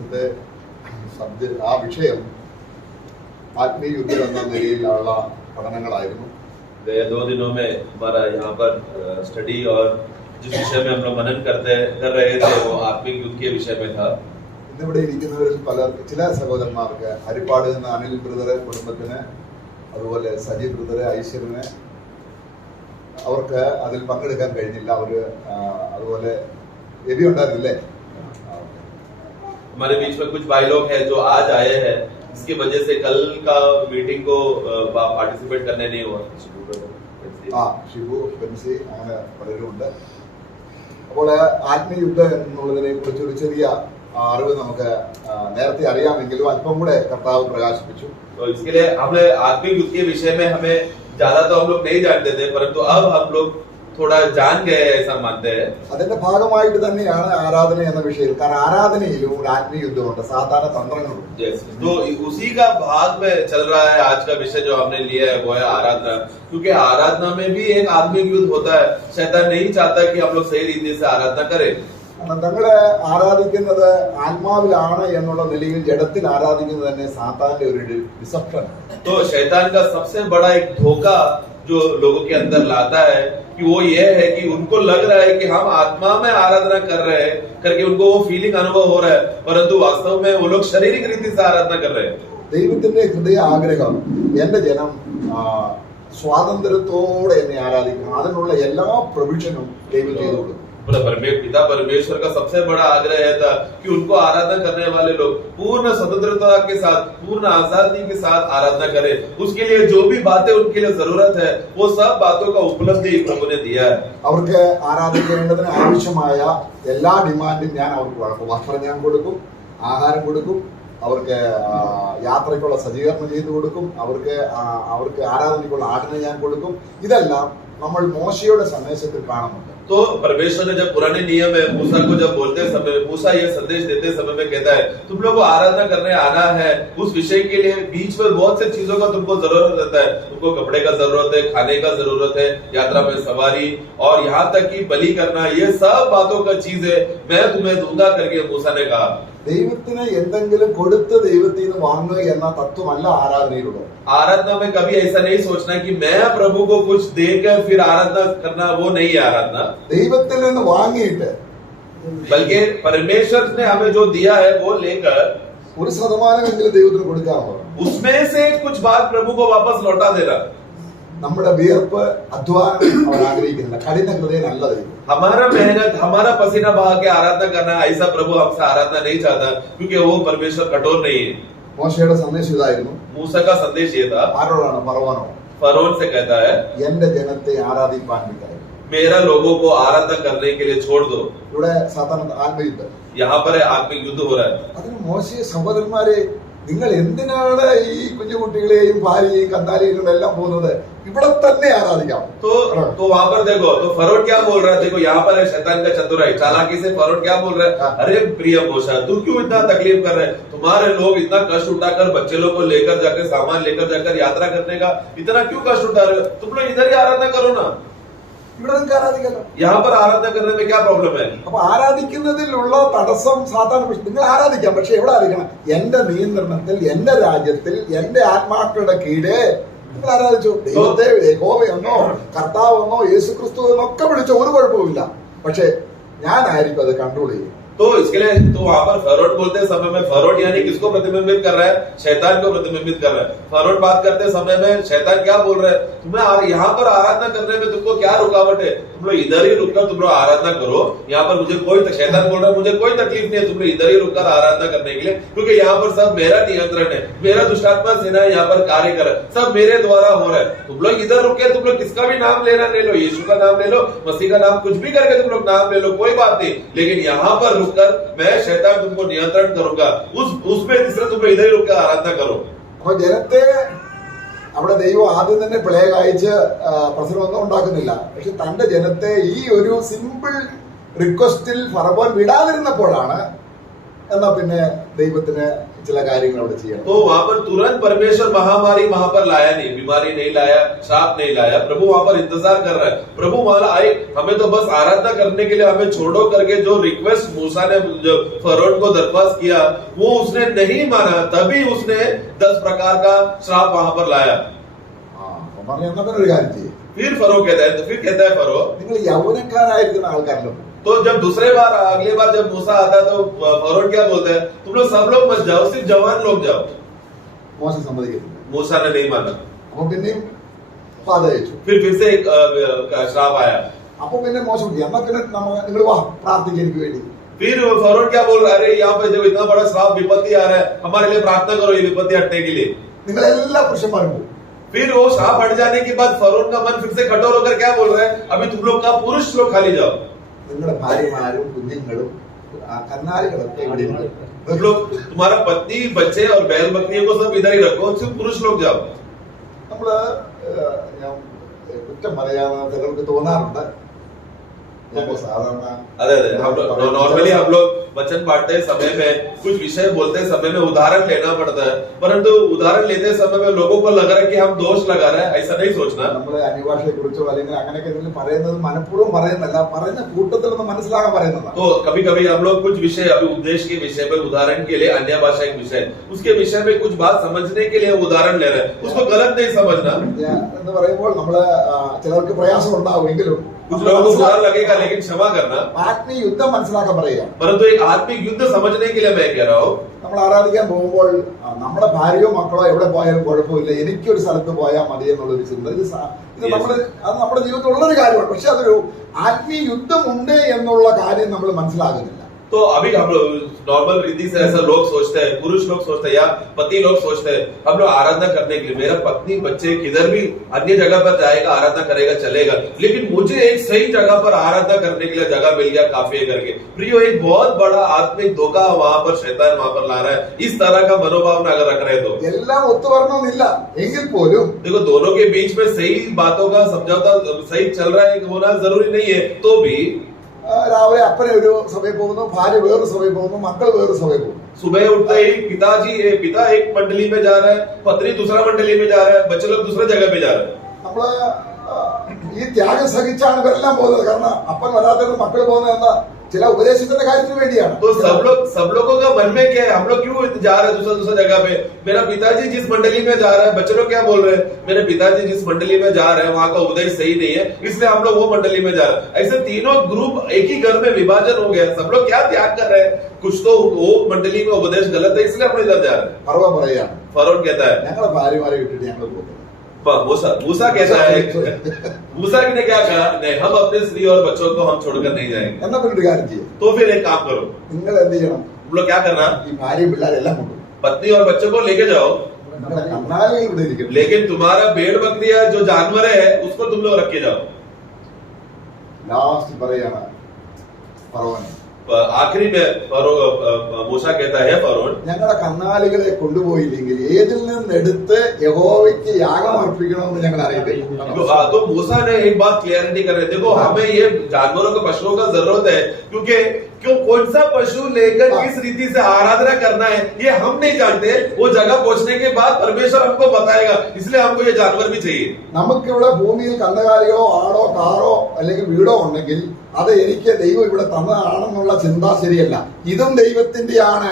ദിവസത്തെ ആ വിഷയം ആത്മീയ യുദ്ധം എന്ന നിലയിലുള്ള പഠനങ്ങളായിരുന്നു. 2 दिनों में हमारा यहाँ पर स्टडी और जिस विषय में हम लोग मनन कर रहे थे वो आत्मिक युद्ध के विषय में था. ഇന്നിവിടെ ഇരിക്കുന്നവരിൽ ചില സഹോദരന്മാർക്ക് ഹരിപ്പാട് എന്ന അനിൽ ബ്രദറെ കുടുംബത്തിന്, അതുപോലെ സജി ബ്രദറെ, ഐശ്വര്യന് അവർക്ക് അതിൽ പങ്കെടുക്കാൻ കഴിഞ്ഞില്ല. അവര് അതുപോലെ എബി ഉണ്ടായിരുന്നില്ലേ? हमारे बीच में कुछ भाई लोग हैं जो आज आए हैं, इसकी वजह से कल का मीटिंग को पार्टिसिपेट करने नहीं हुआ. ഷിബു, ബെൻസി, അങ്ങനെ പലരും ഉണ്ട്. അപ്പോൾ ആത്മീയ യുദ്ധം എന്നുള്ളതിനെ കുറിച്ച് ഒരു ചെറിയ അറിവ് നമുക്ക് നേരത്തെ അറിയാമെങ്കിലും അല്പം കൂടെ കർത്താവ് പ്രകാശിപ്പിച്ചു. तो इसके लिए हमने आत्मिक युद्ध के विषय में हमें ज्यादा तो हम लोग नहीं जानते थे, परंतु अब हम लोग थोड़ा जान गए ऐसा मानते हैं. അതിന്റെ ഭാഗമായിട്ട് തന്നെയാണ് ആരാധന എന്ന വിഷയം. കാരണം ആരാധനയിലും ഒരു ആത്മീയ യുദ്ധമുണ്ട്, സാധാരണ തന്ത്രങ്ങളുണ്ട്. तो उसी का भाग में चल रहा है आज का विषय जो हमने लिया है, वो है आराधना. क्योंकि आराधना में भी एक आत्मिक युद्ध होता है. शैतान नहीं चाहता कि हम लोग सही रीति से आराधना करें. തങ്ങളെ ആരാധിക്കുന്നത് ആത്മാവിലാണ് എന്നുള്ള നിലയിൽ ജഡത്തിൽ ആരാധിക്കുന്നത് തന്നെ സാത്താന്റെ ഒരു ഡിസപ്ഷൻ. तो शैतान का सबसे बड़ा एक धोखा जो लोगों के अंदर लाता है कि वो ये है कि उनको लग रहा है कि हम आत्मा में आराधना कर रहे हैं करके उनको वो फीलिंग अनुभव हो रहा है, परंतु वास्तव में वो लोग शारीरिक रीति से आराधना कर रहे हैं. ദൈവത്തിന്റെ ഹൃദയ ആഗ്രഹം എന്റെ ജനം സ്വാതന്ത്ര്യത്തോടെ എന്നെ ആരാധിക്കണം. അതിനുള്ള എല്ലാ പ്രൊവിഷനും ദൈവം ചെയ്തു കൊടുക്കും. पिता परमेश्वर का सबसे बड़ा आग्रह था कि उनको आराधना करने वाले लोग पूर्ण स्वतंत्रता के साथ, पूर्ण आजादी के साथ आराधना करें. उसके लिए जो भी बातें उनके लिए जरूरत है वो सब बातों का उपलब्धि प्रभु ने दिया है. അവർക്ക് ആരാധിക്കേണ്ടതിന് ആവശ്യമായ എല്ലാ ഡിമാൻഡും ഞാൻ അവർക്ക് കൊടുക്കും. വസ്ത്രം ഞാൻ കൊടുക്കും, ആഹാരം കൊടുക്കും, അവർക്ക് യാത്രയ്ക്കുള്ള സജ്ജീകരണം ചെയ്തു കൊടുക്കും, അവർക്ക് ആരാധനയ്ക്കുള്ള ആടിനെ ഞാൻ കൊടുക്കും. ഇതെല്ലാം നമ്മൾ മോശയുടെ സന്ദേശത്തിൽ കാണുന്നുണ്ട്. तो परमेश्वर ने जब पुराने नियम है मूसा को जब बोलते समय, मूसा ये संदेश देते समय में कहता है तुम लोग को आराधना करने आना है. उस विषय के लिए बीच में बहुत से चीजों का तुमको जरूरत रहता है. तुमको कपड़े का जरूरत है, खाने का जरूरत है, यात्रा में सवारी और यहाँ तक कि बलि करना, ये सब बातों का चीज है मैं तुम्हें दूंगा करके मूसा ने कहा. ദൈവത്തിന് എന്തെങ്കിലും കൊടുത്ത് ദൈവത്തിൽ നിന്ന് വാങ്ങുക എന്ന തത്വമല്ല ആരാധനയിലുള്ളത്. आराधना में कभी ऐसा नहीं सोचना कि मैं प्रभु को कुछ देकर फिर आराधना करना, वो नहीं है आराधना. ദൈവത്തിൽ നിന്ന് വാങ്ങിയിട്ട് बल्कि परमेश्वर ने हमें जो दिया है वो लेकर 1% ദൈവത്തിന് കൊടുക്കാമോ? उसमें से कुछ बात प्रभु को वापस लौटा देना. നമ്മുടെ വിയർപ്പ്, അധ്വാനം അവർ ആഗ്രഹിക്കുന്നില്ല. കഠിന ഹൃദയനല്ല ദൈവം. हमारा मेहनत, हमारा पसीना बहा के आराधना करना, ऐसा प्रभु हमसे आराधना नहीं चाहता, क्योंकि वो परमेश्वर कठोर नहीं है. മോശയുടെ സന്ദേശം ഇതായിരുന്നു. मूसा का संदेश ये था. ആരോടാണ്? ഫറവോനോ? फरोन से कहता है എന്റെ ജനത്തെ ആരാധിപ്പാൻ വിട്ടയക്കുക. मेरा लोगों को आराधना करने के लिए छोड़ दो. ഇവിടെ സാധാരണ ആത്മയുദ്ധം. यहाँ पर आत्मिक युद्ध हो रहा है. അതിന് മോശയെ സഹോദരന്മാരെ, നിങ്ങൾ എന്തിനാണ് ഈ കുഞ്ഞുകുട്ടികളെയും ഭാര്യയെയും കന്നാലിയും എല്ലാം പോകുന്നത്? ഇവിടെ തന്നെ ആരാധിക്കാം. तो वहां पर देखो, तो फरोन क्या बोल रहा है? देखो यहाँ पर है शैतान का चतुराई, चालाकी से फरोन क्या बोल रहा है? अरे प्रिय मूसा, तू क्यों इतना तकलीफ कर रहे हैं? तुम्हारे लोग इतना कष्ट उठाकर बच्चे लोग को लेकर जाकर, सामान लेकर जाकर यात्रा करने का इतना क्यों कष्ट उठा रहे हो? तुम लोग इधर ही आराधना करो ना. ഇവിടെ നിങ്ങൾക്ക് ആരാധിക്കാമല്ലോ. यहाँ पर आराधना करने में क्या प्रॉब्लम है? അപ്പൊ ആരാധിക്കുന്നതിലുള്ള തടസ്സം സാധാരണ നിങ്ങൾ ആരാധിക്കാം, പക്ഷെ എവിടെ ആരാധിക്കണം? എന്റെ നിയന്ത്രണത്തിൽ, എന്റെ രാജ്യത്തിൽ, എന്റെ ആത്മാക്കളുടെ കീഴെ നിങ്ങൾ ആരാധിച്ചു. ദൈവത്തെ യഹോവയെന്നോ കർത്താവെന്നോ യേശുക്രിസ്തു എന്നൊക്കെ വിളിച്ചോ ഒരു കുഴപ്പമില്ല, പക്ഷെ ഞാനായിരിക്കും അത് കൺട്രോൾ ചെയ്യും. तो इसके लिए तो वहां पर फरोन बोलते समय में, फरोन यानी किसको प्रतिबिंबित कर रहा है? शैतान को प्रतिबिंबित कर रहा है. फरोन बात करते समय में शैतान क्या बोल रहा है? तुम्हें यहाँ पर आराधना करने में तुमको क्या रुकावट है? तुम लोग इधर ही रुककर तुम लोग आराधना करो. यहाँ पर मुझे कोई, शैतान बोल रहा है मुझे कोई तकलीफ नहीं है तुम लोग इधर ही रुककर आराधना करने के लिए, क्योंकि यहाँ पर सब मेरा नियंत्रण है, मेरा दुष्टात्मा सेना यहाँ पर कार्य कर रहा है, सब मेरे द्वारा हो रहा है. तुम लोग इधर रुके, तुम लोग किसका भी नाम लेना ले लो, यीशु का नाम ले लो, मसीह का नाम, कुछ भी करके तुम लोग नाम ले लो, कोई बात नहीं, लेकिन यहाँ पर रुककर मैं शैतान तुमको नियंत्रण करूंगा. उसमें तीसरा तुम इधर ही रुककर आराधना करो. അപ്പൊ ജനത്തെ അവിടെ ദൈവം ആദ്യം തന്നെ പ്ലേഗ് അയച്ച് പ്രശ്നമൊന്നും ഉണ്ടാക്കുന്നില്ല. പക്ഷെ തന്റെ ജനത്തെ ഈ ഒരു സിമ്പിൾ റിക്വസ്റ്റിൽ ഫറവോൻ വിടാതിരുന്നപ്പോഴാണ് എന്നാ പിന്നെ ദൈവത്തിന് ചില കാര്യങ്ങൾ അവിടെ ചെയ്യണം. तो वहां पर तुरंत परमेश्वर महामारी वहां पर लाया नहीं, बीमारी नहीं लाया, श्राप नहीं लाया. प्रभु वहां पर इंतजार कर रहा है. प्रभु वहां आए, हमें तो बस आराधना करने के लिए हमें छोड़ो करके जो रिक्वेस्ट मूसा ने जो फरोह को दरख्वास्त किया वो उसने नहीं माना, तभी उसने 10 प्रकार का श्राप वहां पर लाया. അപ്പൊ പറഞ്ഞ എന്നാ പിന്നെ ഒരു കാര്യം ചെയ്യും. फिर फरोह कहता है, तो फिर कहता है फरोह, നിങ്ങൾ യൗവനക്കാരായിരിക്കുന്ന ആൾക്കാരല്ലോ. तो जब दूसरे बार अगली बार जब मूसा आता है तो फरोह क्या बोलते हैं, तुम लोग सब लोग मत जाओ, सिर्फ जवान लोग जाओ. മോശ സമ്മതിക്കുന്നു. मूसा ने नहीं माना. അപ്പൊ പിന്നെയും പാത അയച്ചു. फिर से एक श्राप आया. അപ്പൊ പിന്നെ മോശം എന്നാ പിന്നെ നിങ്ങൾ വാ പ്രാർത്ഥിക്കുക എനിക്ക് വേണ്ടി. फिर फरोह क्या बोल रहा है, अरे यहाँ पे जो इतना बड़ा श्राप विपत्ति आ रहा है, हमारे लिए प्रार्थना करो ये विपत्ति हटने के लिए. നിങ്ങൾ എല്ലാ പുരുഷന്മാരും പോകും. फिर वो श्राप हट जाने के बाद फरोह का मन फिर से कठोर होकर क्या बोल रहा है, अभी तुम लोग का पुरुष लोग खाली जाओ. നിങ്ങളുടെ ഭാര്യമാരും കുഞ്ഞുങ്ങളും കന്നാലികളൊക്കെ ഇവിടെ ഉണ്ട്. तुम लोग तुम्हारा पत्नी बच्चे और बैल बकरियों को सब इधर ही रखो, सिर्फ पुरुष लोग जाओ. നമ്മള് ഞാൻ കുറ്റം പറയാമെന്ന് ചിലർക്ക് തോന്നാറുണ്ട്. സാധാരണ अरे हम नॉर्मली हम लोग वचन बांटते समय में कुछ विषय बोलते समय में उदाहरण लेना पड़ता है, परंतु उदाहरण लेते समय में लोगों को लग रहा है कि हम दोष लगा रहे हैं. ऐसा नहीं सोचना. നമ്മള് അന്യഭാഷയെ കുറിച്ചോ അല്ലെങ്കിൽ അങ്ങനെയൊക്കെ എന്തെങ്കിലും പറയുന്നത് മനഃപൂർവ്വം പറയുന്നല്ല, പറഞ്ഞ കൂട്ടത്തിൽ നിന്ന് മനസ്സിലാകാൻ പറയുന്നതാണ്. तो कभी कभी हम लोग कुछ विषय अभी उपदेश के विषय पर उदाहरण के लिए अन्य भाषा एक विषय उसके विषय में कुछ बात समझने के लिए उदाहरण ले रहे हैं, उसको गलत नहीं समझना. എന്ന് പറയുമ്പോൾ നമ്മള് ചിലർക്ക് പ്രയാസം ഉണ്ടാവുമെങ്കിലും कुछ लोगों को बुरा लगेगा, लेकिन क्षमा करना. ആത്മീയ യുദ്ധം മനസ്സിലാക്കാൻ പറയുക. परंतु एक आत्मिक युद्ध समझने के लिए मैं कह रहा हूँ, നമ്മൾ ആരാധിക്കാൻ പോകുമ്പോൾ നമ്മുടെ ഭാര്യയോ മക്കളോ എവിടെ പോയാലും കുഴപ്പമില്ല, എനിക്കൊരു സ്ഥലത്ത് പോയാൽ മതി എന്നുള്ളൊരു ചിന്ത ഇത് അത് നമ്മുടെ ജീവിതത്തിൽ ഉള്ളൊരു കാര്യമാണ്. പക്ഷെ അതൊരു ആത്മീയ യുദ്ധമുണ്ട് എന്നുള്ള കാര്യം നമ്മൾ മനസ്സിലാകുന്നില്ല. तो अभी हम लोग नॉर्मल रीति से ऐसा लोग सोचते हैं, पुरुष लोग सोचते हैं या पति लोग सोचते हैं, हम लोग आराधना करने के लिए मेरा पत्नी बच्चे किधर भी अन्य जगह पर जाएगा, आराधना करेगा, चलेगा, लेकिन मुझे एक सही जगह पर आराधना करने के लिए जगह मिल गया काफी है करके. प्रियो, एक बहुत बड़ा आत्मिक धोखा वहां पर शैतान वहां पर ला रहा है. इस तरह का मनोभावना अगर रख रहे तो എല്ലാം ഒത്തുവരണമെന്നില്ല എങ്കിൽ പോലും देखो दोनों के बीच में सही बातों का समझौता सही चल रहा है होना जरूरी नहीं है. तो भी രാവിലെ അപ്പനെ ഒരു സഭയിൽ പോകുന്നു, ഭാര്യ വേറൊരു സഭയിൽ പോകുന്നു, മക്കൾ വേറൊരു സഭയിൽ പോകുന്നു. सुबह उठते ही पिता एक मंडली में जा रहा है, पत्नी दूसरा मंडली में जा रहा है, बच्चे लोग दूसरे जगह पे जा रहे हैं. നമ്മള് ഈ ത്യാഗം സഹിച്ചാണ് ഇവരെല്ലാം പോകുന്നത്. കാരണം അപ്പൻ വരാത്തത് മക്കൾ പോകുന്നത് എന്താ, ചില ഉപദേശത്തിന്റെ കാര്യത്തിന് വേണ്ടിയാണ്. तो सब लोगों का मन में क्या है, हम लोग क्यों जा रहे हैं दूसरा जगह पे. मेरा पिताजी जिस मंडली में जा रहा है, बच्चे लोग क्या बोल रहे हैं, मेरे पिताजी जिस मंडली में जा रहे हैं वहां का उदय सही नहीं है, इसलिए हम लोग वो मंडली में जा रहे हैं. ऐसे तीनों ग्रुप एक ही घर में विभाजन हो गया. सब लोग क्या त्याग कर रहे हैं, कुछ तो वो मंडली में उपदेश गलत है, इसलिए हम इधर जा रहे हैं. പറവ പറയാണ്, फरोह कहता है, ഞങ്ങളെ ഭാര്യമാരെ വിട്ടിട്ട് ഞങ്ങൾ പോകുന്നു. मूसा कहता है, मूसा ने क्या कहा, नहीं हम अपने स्त्री और बच्चों को हम छोड़कर नहीं जाएंगे. എന്നാ പിന്നെ ഒരു കാര്യം ചെയ്യും, तो फिर एक काम करो, നിങ്ങൾ എന്ത് ചെയ്യണം, तुम लोग क्या करना, ഈ ഭാര്യയും പിള്ളേരെല്ലാം കൊണ്ടുപോകും. पत्नी और बच्चों को लेके जाओ, നമ്മുടെ കന്നാലികൾ ഇവിടെ ഇരിക്കണം. लेकिन तुम्हारा भेड़ बकरिया जो जानवर है उसको तुम लोग रख के जाओ. ലാസ്റ്റ് പറയാണ് ഫറവോൻ, आखिरी में मूसा कहता है, फरोह ഞങ്ങളുടെ കന്നാലികളെ കൊണ്ടുപോയില്ലെങ്കിൽ ഏതിൽ നിന്നെടുത്ത് യഹോവയ്ക്ക് യാഗം അർപ്പിക്കണമെന്ന് ഞങ്ങൾ അറിയത്തില്ല. तो मूसा ने एक बात क्लियरिटी कर रहे, देखो हमें ये जानवरों के पशुओं का जरूरत है, क्योंकि क्यों कौन सा पशु लेकर किस रीति से आराधना करना है ये हम नहीं जानते. वो जगह पहुंचने के बाद परमेश्वर हमको बताएगा, इसलिए हमको ये जानवर भी चाहिए. നമുക്കിവിടെ ഭൂമിയിൽ കന്നുകാലികളോ ആടോ കാറോ അല്ലെങ്കിൽ വീടോ ഉണ്ടെങ്കിൽ അത് എനിക്ക് ദൈവം ഇവിടെ തന്നതാണെന്നുള്ള ചിന്ത ശരിയല്ല. ഇതും ദൈവത്തിന്റെയാണ്.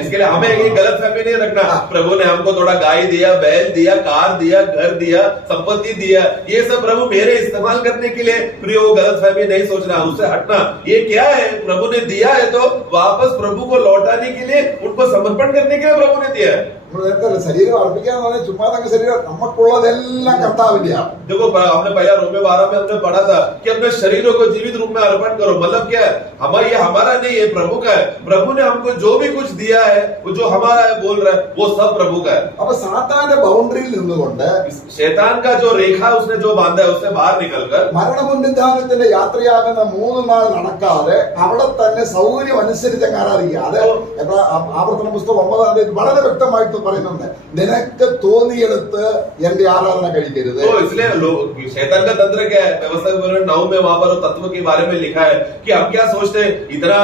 इसके लिए हमें ये गलत फहमी नहीं रखना, प्रभु ने हमको थोड़ा गाय दिया, बैल दिया, कार दिया, घर दिया, संपत्ति दिया, ये सब प्रभु मेरे इस्तेमाल करने के लिए. प्रियो, गलत फहमी नहीं सोचना, उससे हटना. ये क्या है, प्रभु ने दिया है तो वापस प्रभु को लौटाने के लिए, उनको समर्पण करने के लिए प्रभु ने दिया है. ശരീരം അർപ്പിക്കാന്ന് പറഞ്ഞാൽ ചുമ്മാതെ ശരീരം നമുക്കുള്ളതെല്ലാം കർത്താവിന്റെയാണ്. देखो हमने पहला रोमे 12 में हमने पढ़ा था कि अपने शरीरों को जीवित रूप में अर्पण करो. मतलब क्या है, ये हमारा नहीं है, प्रभु का है. प्रभु ने हमको जो भी कुछ दिया है, वो जो हमारा है बोल रहा है, वो सब प्रभु का है. അപ്പൊ സാത്താന്റെ ബൗണ്ടറിയിൽ നിന്നുകൊണ്ട് शैतान का जो रेखा उसने जो बांधा है उससे बाहर निकलकर മരണപുനരുദ്ധാനത്തിന്റെ യാത്രയാകുന്ന 3 നാൾ നടക്കാതെ അവിടെ തന്നെ സൗകര്യം അനുസരിച്ച് ആരാധിക്കുക. അത് ആവർത്തന പുസ്തകം 9-ാം അധ്യായത്തിൽ വളരെ വ്യക്തമായിട്ട് പറയുന്നുണ്ട്, നിനക്ക് തോന്നിയെടുത്ത് എന്റെ ആരാധന കഴിക്കരുത്. तो इसलिए शैतान का तंत्र क्या है, व्यवस्था 9 में वहां पर तत्व के बारे बारे में लिखा है कि हम क्या सोचते हैं इतना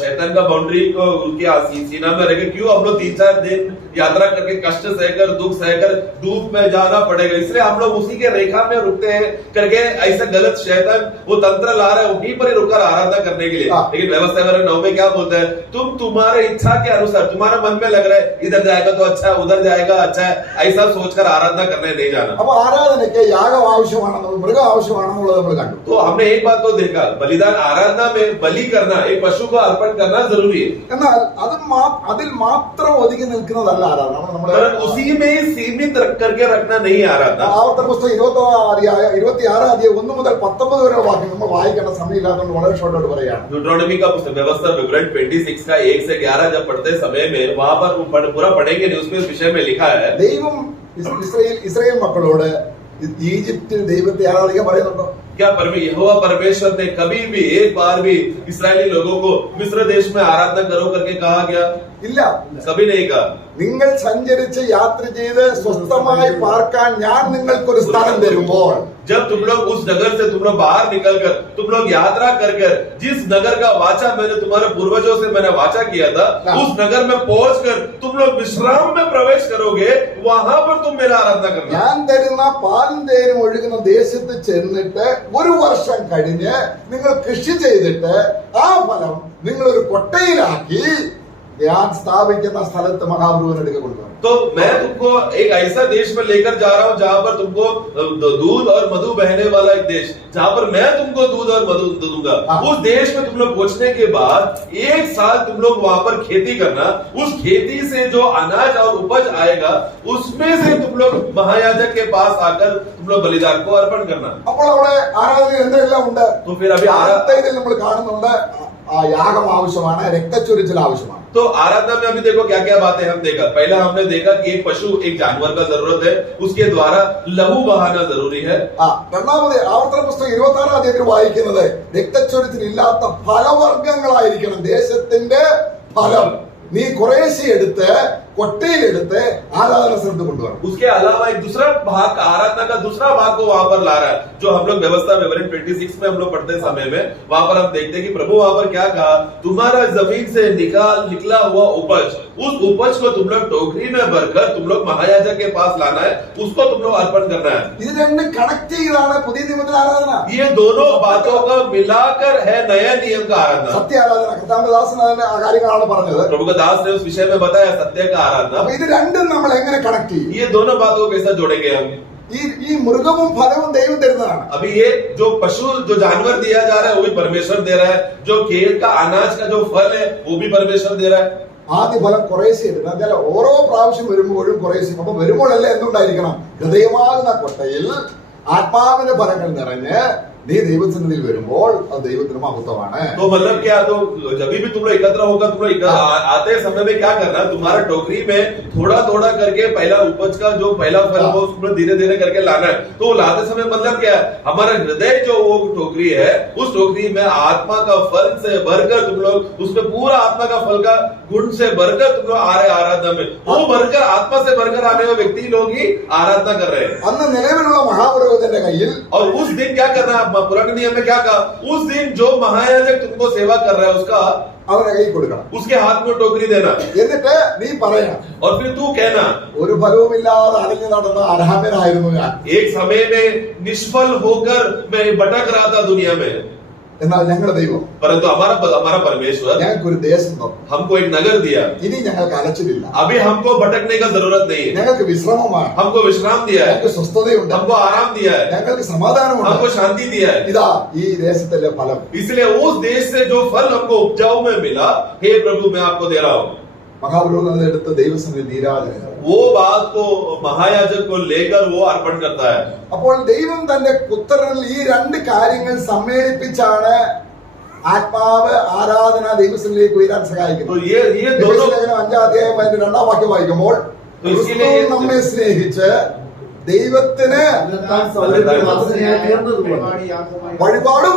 शैतान का बाउंड्री को उनके सीना में रहेगा, क्यों हम लोग 3-4 दिन यात्रा करके कष्ट सहकर दुख सहकर धूप में जाना पड़ेगा, इसलिए हम लोग उसी के रेखा में रुकते हैं करके ऐसा गलत शैतान वो तंत्र ला रहा है, वहीं पर ही रुककर आराधना करने के लिए। लेकिन व्यवस्था 9 में क्या बोलता है, तुम तुम्हारे इच्छा के अनुसार तुम्हारे मन में लग रहा है इधर जाएगा तो अच्छा है, उधर जाएगा अच्छा है, ऐसा सोचकर आराधना करने नहीं जाना। अब आराधനയ്ക്ക് യാഗം ആവശ്യമാണെന്ന് മൃഗം ആവശ്യമാണെന്നുള്ളത് നമ്മൾ കണ്ടു. तो हमने एक बात तो देखा, बलिदान आराधना में बलि करना, एक पशु को अर्पण करना जरूरी है, എന്നാൽ അതിൽ മാത്രം ഒതുങ്ങി നിൽക്കുന്നതല്ല ആരാധന. നമ്മൾ उसी में ही सीमित करके रखना नहीं आराधना। ആവർത്തന പുസ്തകം 26 1 മുതൽ 19 വരെ വാക്യം നമ്മൾ വായിക്കേണ്ട സമയമില്ലാത്തതുകൊണ്ട് വളരെ ഷോർട്ടായിട്ട് പറയാണ്. ड्यूटरोनॉमी का पुस्तक व्यवस्था विवरण 26 का 1 से 11 जब पढ़ते समय में वहां पर पूरा पढ़ेंगे नहीं, उसमें इस विषय में लिखा है ദൈവം ഇസ്രായേൽ മക്കളോട് ഈജിപ്തിൽ ദൈവത്തെ ആരാധിക്കാൻ പറയുന്നുണ്ടോ? क्या यहोवा परमेश्वर ने कभी भी एक बार भी इस्राएली लोगों को मिस्र देश में आराधना करो करके कहा गया? ഇല്ല, कभी नहीं कहा। നിങ്ങൾ സഞ്ചരിച്ച് യാത്ര ചെയ്ത് സ്വസ്ഥമായി പാർക്കാൻ ഞാൻ നിങ്ങൾക്കൊരു സ്ഥലം തരുമ്പോൾ, जब तुम लोग उस नगर से तुम लोग बाहर निकल कर तुम लोग यात्रा कर कर जिस नगर का वाचा मैंने तुम्हारे पूर्वजों से मैंने वाचा किया था, उस नगर में पहुंच कर तुम लोग विश्राम में प्रवेश करोगे, वहां पर तुम मेरा आराधना करना। ഞാൻ തരുന്ന പാലും തേനും ഒഴുകുന്ന ദേശത്ത് ചെന്നിട്ട് ഒരു വർഷം കഴിഞ്ഞ് നിങ്ങൾ കൃഷി ചെയ്തിട്ട് ആ ഫലം നിങ്ങൾ ഒരു കൊട്ടയിലാക്കി ഞാൻ സ്ഥാപിക്കുന്ന സ്ഥലത്ത് മഹാപ്രഭുവിനെടുക്കെ കൊണ്ടുവരണം. तो मैं तुमको एक ऐसा देश में लेकर जा रहा हूँ जहाँ पर तुमको दूध और मधु बहने वाला एक देश, जहाँ पर मैं तुमको दूध और मधु दूंगा। उस देश में तुम लोग पहुंचने के बाद 1 साल तुम लोग वहां पर खेती करना, उस खेती से जो अनाज और उपज आएगा उसमें से तुम लोग महायाजक के पास आकर तुम लोग बलिदान को अर्पण करना। അപ്പോൾ അവിടെ ആരാധന എന്തെല്ലാം ഉണ്ട്? तो फिर अभी ആരാധനയിൽ നമ്മൾ കാണുന്നുണ്ട് യാഗം ആവശ്യമാണ്, രക്തച്ചൊരിച്ചിൽ ആവശ്യമാണ്. तो आराधना में अभी देखो क्या क्या बातें हम देखा। पहला हमने देखा कि एक पशु एक जानवर का जरूरत है, उसके द्वारा लहू बहाना जरूरी है। രണ്ടാമത് ആവർത്തന പുസ്തകം 26 വായിക്കുന്നത് രക്തച്ചൊരിച്ചിൽ ഇല്ലാത്ത ഫലവർഗ്ഗങ്ങളായിരിക്കണം ദേശത്തിന്റെ ഫലം. നീ കുറേശ്ശെ എടുത്ത് കൊട്ടയിലെടുത്ത് ആരാധന സ്ഥലത്ത് കൊണ്ടുവരണം. उसके अलावा एक दूसरा भाग आराधना का दूसरा भाग को वहां पर ला रहा है, जो हम लोग व्यवस्था विवरण 26 में हम लोग पढ़ते समय में वहां पर हम देखते हैं कि प्रभु वहां पर क्या कहा, तुम्हारा जमीन से निकला हुआ उपज, उस उपज को तुम लोग टोकरी में भरकर तुम लोग महायाजक के पास लाना है, उसको तुम लोग अर्पण करना है। ഇത് രണ്ടും കണക്ട് ചെയ്താണ് പുതിയ നിയമത്തിലെ ആരാധന. ये दोनों बातों को मिलाकर है नया नियम का आराधना। സത്യ ആരാധന കർത്താവിന്റെ ആ കാര്യങ്ങളാണ് പറഞ്ഞത്. प्रभु का दास ने उस विषय में बताया सत्य का आराधना। അപ്പൊ ഇത് രണ്ടും നമ്മൾ എങ്ങനെ കണക്ട് ചെയ്യും? ये दोनों बातों को कैसे जोड़ेंगे हम? ഈ മൃഗവും ഫലവും ദൈവം തരുന്നതാണ്. अभी ये जो पशु जो जानवर दिया जा रहा है वो भी परमेश्वर दे रहा है, जो खेत का अनाज का जो फल है वो भी परमेश्वर दे रहा है। ആദ്യ ഫലം കുറേശ്ശെ എടുക്കണം. എന്നാൽ ഓരോ പ്രാവശ്യം വരുമ്പോഴും കുറേശ്ശെ. അപ്പൊ വരുമ്പോഴെല്ലാം എന്തുണ്ടായിരിക്കണം? ഹൃദയമാകുന്ന കൊട്ടയിൽ ആത്മാവിന്റെ ഫലങ്ങൾ നിറഞ്ഞ് നീ ദൈവസന്നിധിയിൽ വരുമ്പോൾ അത് ദൈവത്തിന് മഹത്വമാണ്. तो मतलब क्या, तो जब भी तुम लोग एकत्र होगा तुम लोग आते समय में क्या करना, तुम्हारा टोकरी में थोड़ा थोड़ा करके पहला उपज का जो पहला फल वो उसमें धीरे धीरे करके लाना है। तो लाते समय मतलब क्या है, हमारा हृदय जो वो टोकरी है उस टोकरी में आत्मा का फल से भरकर तुम लोग उसमें पूरा आत्मा का फल का गुण से भरकर तुम लोग आ रहे आराधना में, वो भरकर आत्मा से भरकर आने वाले व्यक्ति लोग ही आराधना कर रहे हैं। അന്ന് നിലവിലുള്ള മഹാപുരോഹിതന്റെ കയ്യിൽ और उस दिन क्या करना, पुराने नियम में क्या कहा, उस दिन जो महायाजक तुमको सेवा कर रहा है उसका അവരുടെ കൈ കൊടുക്കണം. उसके हाथ में टोकरी देना, എന്നിട്ട് നീ പറയണം, और फिर तू कहना, ഒരു ഫലവുമില്ലാതെ അലഞ്ഞു നടന്ന അരഹാമ്യനായിരുന്നു ഞാൻ. एक समय में निष्फल होकर मैं भटक रहा था दुनिया में, എന്നാൽ ഞങ്ങളുടെ ദൈവം परंतु हमारा परमेश्वर ഞങ്ങൾക്കൊരു ദേശം തന്നു. हमको एक नगर दिया। ഇനി ഞങ്ങൾക്ക് അലച്ചിലില്ല. अभी हमको भटकने का जरूरत नहीं है, ഞങ്ങൾക്ക് വിശ്രമമാണ്. हमको विश्राम दिया है, ഞങ്ങൾക്ക് സ്വസ്ഥതയുണ്ട്. हमको आराम दिया है, ഞങ്ങൾക്ക് സമാധാനമുണ്ട്. हमको शांति दिया है। ഇതാ ഈ ദേശത്തിലെ ഫലം. इसलिए उस देश से जो फल हमको उपजाऊ में मिला, हे प्रभु मैं आपको दे रहा हूँ। മഹാപുരോഹിതൻ എടുത്ത് ദൈവസന്നിധി നീരാജനം. वो बात को महायाजक को लेकर वो अर्पण करता है। അപ്പോൾ ദൈവം തന്റെ പുത്രനിൽ ഈ രണ്ട് കാര്യങ്ങൾ സമ്മേളിപ്പിച്ചാണ് ആത്മാവ് ആരാധന ദൈവസന്നിധിയിലേക്ക് ഉയരാൻ സഹായിക്കുന്നത്. 5-ാം അധ്യായം 2-ാം വാക്യം വായിക്കുമ്പോൾ നമ്മെ സ്നേഹിച്ച് ദൈവത്തിന് വഴിപാടും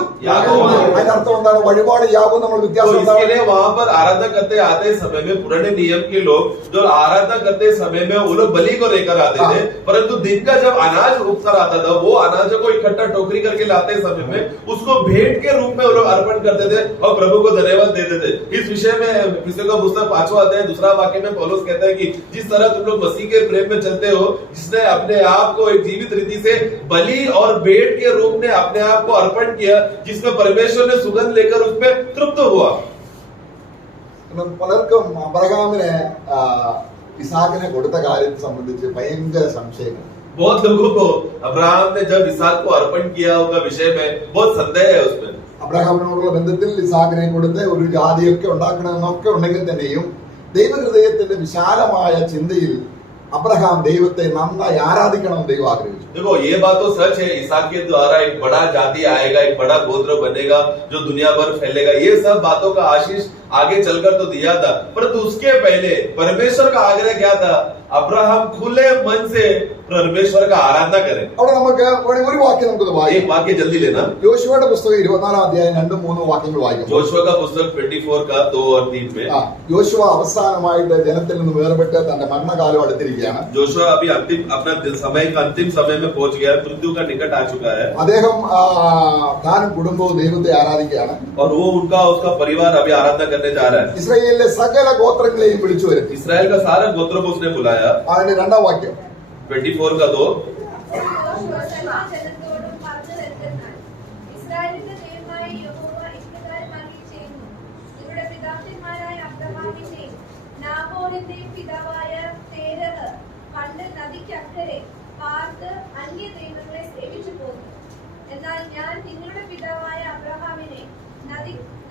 അതിന്റെ അർത്ഥം എന്താണ്? വഴിപാട് യാഗവും നമ്മൾ വ്യത്യാസം इसके लिए वहां पर आराधना करते आते समय में पुराने नियम के लोग जो आराधना करते समय में वो लोग बलि को लेकर आते थे, परंतु दिन का जब अनाज उगकर आता था वो अनाज को इकट्ठा टोकरी करके लाते समय में उसको भेंट के रूप में वो लोग अर्पण करते थे और प्रभु को धन्यवाद देते थे। इस विषय में किसी को पुस्तक 5वां अध्याय 2 वाक्य में पौलुस कहता है कि जिस तरह तुम लोग मसीह के प्रेम में चलते हो, जिसने अपने आप को एक जीवित रीति से बलि और भेंट के रूप में अपने आप को अर्पण किया, जिसमें परमेश्वर ने सुगंध लेकर उसमें तृप्त हुआ। പലർക്കും അബ്രഹാമിനെ ഇസാക്കിനെ കൊടുത്ത കാര്യത്തെ സംബന്ധിച്ച് ഭയങ്കര സംശയങ്ങൾ. बहुत लोगों को अब्राहम ने जब इसहाक को अर्पण किया उनका विषय में बहुत संदेह है उसमें। അബ്രഹാമിനോടുള്ള ബന്ധത്തിൽ ഇസാക്കിനെ കൊടുത്ത് ഒരു ജാതിയൊക്കെ ഉണ്ടാക്കണമെന്നൊക്കെ ഉണ്ടെങ്കിൽ തന്നെയും ദൈവഹൃദയത്തിന്റെ വിശാലമായ ചിന്തയിൽ अब्राहम ദൈവത്തെ നന്നായി ആരാധിക്കണമെന്ന് ദൈവം ആഗ്രഹിച്ചു. देखो ये बात तो सच है, इसहाक के द्वारा एक बड़ा जाति आएगा, एक बड़ा गोत्र बनेगा जो दुनिया भर फैलेगा, ये सब बातों का आशीष आगे चलकर तो दिया था, परंतु उसके पहले परमेश्वर का आग्रह क्या था? अब्राहम खुले मन से परमेश्वर का आराधना करें। അവിടെ നമുക്ക് ഒരു വാക്യം നമുക്ക് एक വായിക്കാം. वाक्य जल्दी लेना, യോശുവയുടെ പുസ്തകം 24 അധ്യായം 2-3 വാക്യങ്ങൾ വായിക്കും. जोशुआ का पुस्तक 24 का 2 और 3 में യോശുവ അവസാനമായിട്ട് ജനത്തിൽ നിന്ന് വേർപെട്ട് തന്റെ മരണകാലം അടുത്തിരിക്കുകയാണ്. जोशुआ अभी अंतिम अपना समय का अंतिम समय में पहुंच गया है, मृत्यु का निकट आ चुका है അദ്ദേഹം താനും കുടുംബവും ദൈവത്തെ ആരാധിക്കുകയാണ്. और वो उसका परिवार अभी आराधना करने जा रहा है। ഇസ്രായേലിലെ സകല ഗോത്രങ്ങളെയും വിളിച്ചു വരുത്തി. इसराइल का सारा गोत्रों को उसने बुलाया। അതിന്റെ 2ാം വാക്യം 24 का 2, എന്നാൽ ഞാൻ നിങ്ങളുടെ പിതാവായ അബ്രഹാമിനെ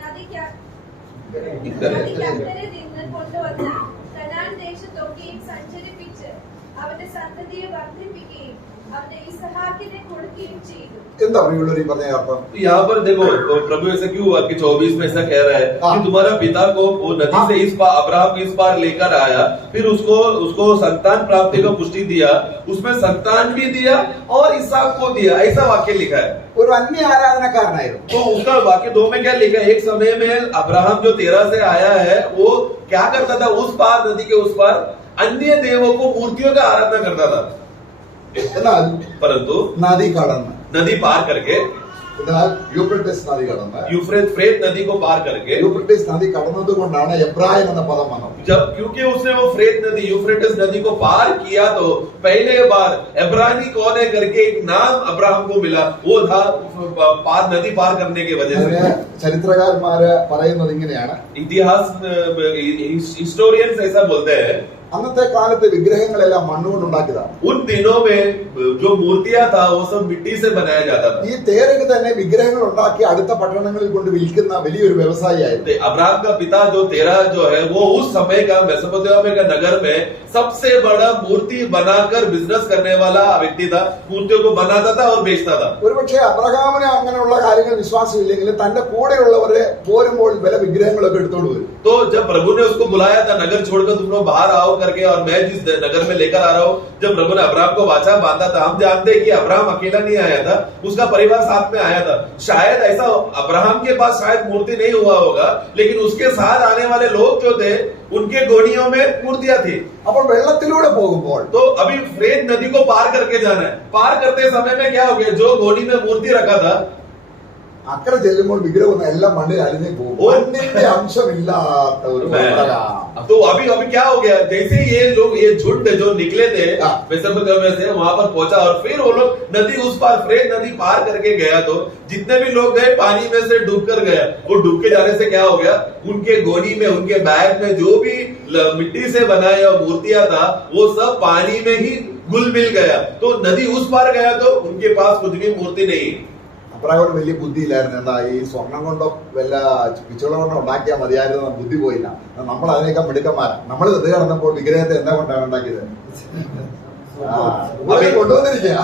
നദിക്കക്കരെ നിന്ന് കൊണ്ടുവന്ന കനാൻ ദേശത്തൊക്കെയും സഞ്ചരിപ്പിച്ച് അവന്റെ സന്തതിയെ വർദ്ധിപ്പിക്കുകയും അവന്റെ ഇസഹാക്കിനെ കൊടുക്കുകയും ചെയ്തു. എന്താ പ്രിയമുള്ളവർ ഈ പറഞ്ഞ അർത്ഥം? यहाँ पर देखो तो प्रभु ऐसा क्यों हुआ कि 24 में ऐसा कह रहा है कि तुम्हारा पिता को वो नदी से इस पार अब्राहम इस पार लेकर आया, फिर उसको संतान प्राप्ति को पुष्टि दिया, उसमें संतान भी दिया और इसहाक को दिया, ऐसा वाक्य लिखा है। ഒരു അന്യ ആരാധനക്കാരനായിരുന്നു. तो उसका वाक्य 2 में क्या लिखा है? एक समय में अब्राहम जो 13 से आया है वो क्या करता था? उस पार नदी के उस पार अन्य देवों को मूर्तियों का आराधना करता था, എന്നാൽ परंतु നദി കടന്ന് नदी पार करके എന്നാൽ യൂഫ്രട്ടീസ് നദി കടന്ന് यूफ्रेट नदी को पार करके യൂഫ്രട്ടീസ് നദി കടന്നത് കൊണ്ടാണ് എബ്രായൻ എന്ന പദം വന്നത്. जब क्योंकि उसने वो यूफ्रेटिस नदी को पार किया तो पहले बार एब्रानी कौन है करके एक नाम अब्राहम को मिला, वो था नदी पार करने की वजह से। ചരിത്രകാരന്മാര് പറയുന്നത് ഇങ്ങനെയാണ്, इतिहास हिस्टोरियंस ऐसा बोलते हैं അന്നത്തെ കാലത്ത് വിഗ്രഹങ്ങളെല്ലാം മണ്ണുകൊണ്ട് ഉണ്ടാക്കിയതാണ്. उन दिनों में जो मूर्तियां था वो सब मिट्टी से बनाया जाता था। ഈ തേരക്ക് തന്നെ വിഗ്രഹങ്ങൾ ഉണ്ടാക്കി അടുത്ത പട്ടണങ്ങളിൽ കൊണ്ട് വിൽക്കുന്ന വലിയൊരു വ്യവസായിയായിരുന്നു. अब्राहम का पिता जो 13 जो है वो उस समय का मेसोपोटामिया का नगर में सबसे बड़ा मूर्ति बनाकर बिजनेस करने वाला व्यक्ति था, मूर्तियों को बनाता था और बेचता था। ഒരുപക്ഷെ അബ്രഹാമിന് അങ്ങനെയുള്ള കാര്യങ്ങൾ വിശ്വാസമില്ലെങ്കിലും തന്റെ കൂടെയുള്ളവരെ പോരുമ്പോൾ വില വിഗ്രഹങ്ങളൊക്കെ എടുത്തോണ്ട് വരും. तो जब प्रभु ने उसको बुलाया था, नगर छोड़कर तुम लोग बाहर आओ करके, और मैं जिस नगर में लेकर आ रहा हूँ, जब प्रभु ने अब्राहम को वाचा बांधा था, हम जानते हैं कि अब्राहम अकेला नहीं आया था, उसका परिवार साथ में आया था। शायद ऐसा अब्राहम के पास शायद मूर्ति नहीं हुआ होगा, लेकिन उसके साथ आने वाले लोग जो थे उनके गोनियों में मूर्तियां थी। അപ്പോൾ വെള്ളത്തിലൂടെ പോകുമ്പോൾ तो अभी फ्रेत नदी को पार करके जाना है, पार करते समय में क्या हो गया? जो गोनी में मूर्ति रखा था അക്കരെ ചെല്ലുമ്പോൾ വിഗ്രഹം എല്ലാം മണ്ണിൽ അലിഞ്ഞു പോകും. ഒന്നിന്റെ അംശമില്ലാത്ത ഒരു तो अभी क्या हो गया? जैसे ये झुंड जो निकले थे मेसोपोटामिया से वहां पर पहुंचा और फिर वो लोग नदी उस पार फ्रेत नदी पार करके गया, तो जितने भी लोग गए पानी में से डूब कर गया। वो डूब के जाने से क्या हो गया? उनके गोनी में, उनके बैग में जो भी मिट्टी से बनाया मूर्तियां था वो सब पानी में ही घुल मिल गया। तो नदी उस पार गया तो उनके पास कुछ भी मूर्ति नहीं। അബ്രഹാമിന് വലിയ ബുദ്ധിയില്ലായിരുന്നു. എന്താ ഈ സ്വർണം കൊണ്ടോ വല്ല പിച്ചവളം കൊണ്ടോ ഉണ്ടാക്കിയാൽ മതിയായിരുന്നു, ബുദ്ധി പോയില്ല. നമ്മൾ അതിനേക്കാൾ മിടുക്കന്മാരാ. നമ്മൾ ഇത് കിടന്നപ്പോൾ വിഗ്രഹത്തെ എന്താ കൊണ്ടാണ് ഉണ്ടാക്കിയത്? കൊണ്ടുവന്നിരിക്കുക.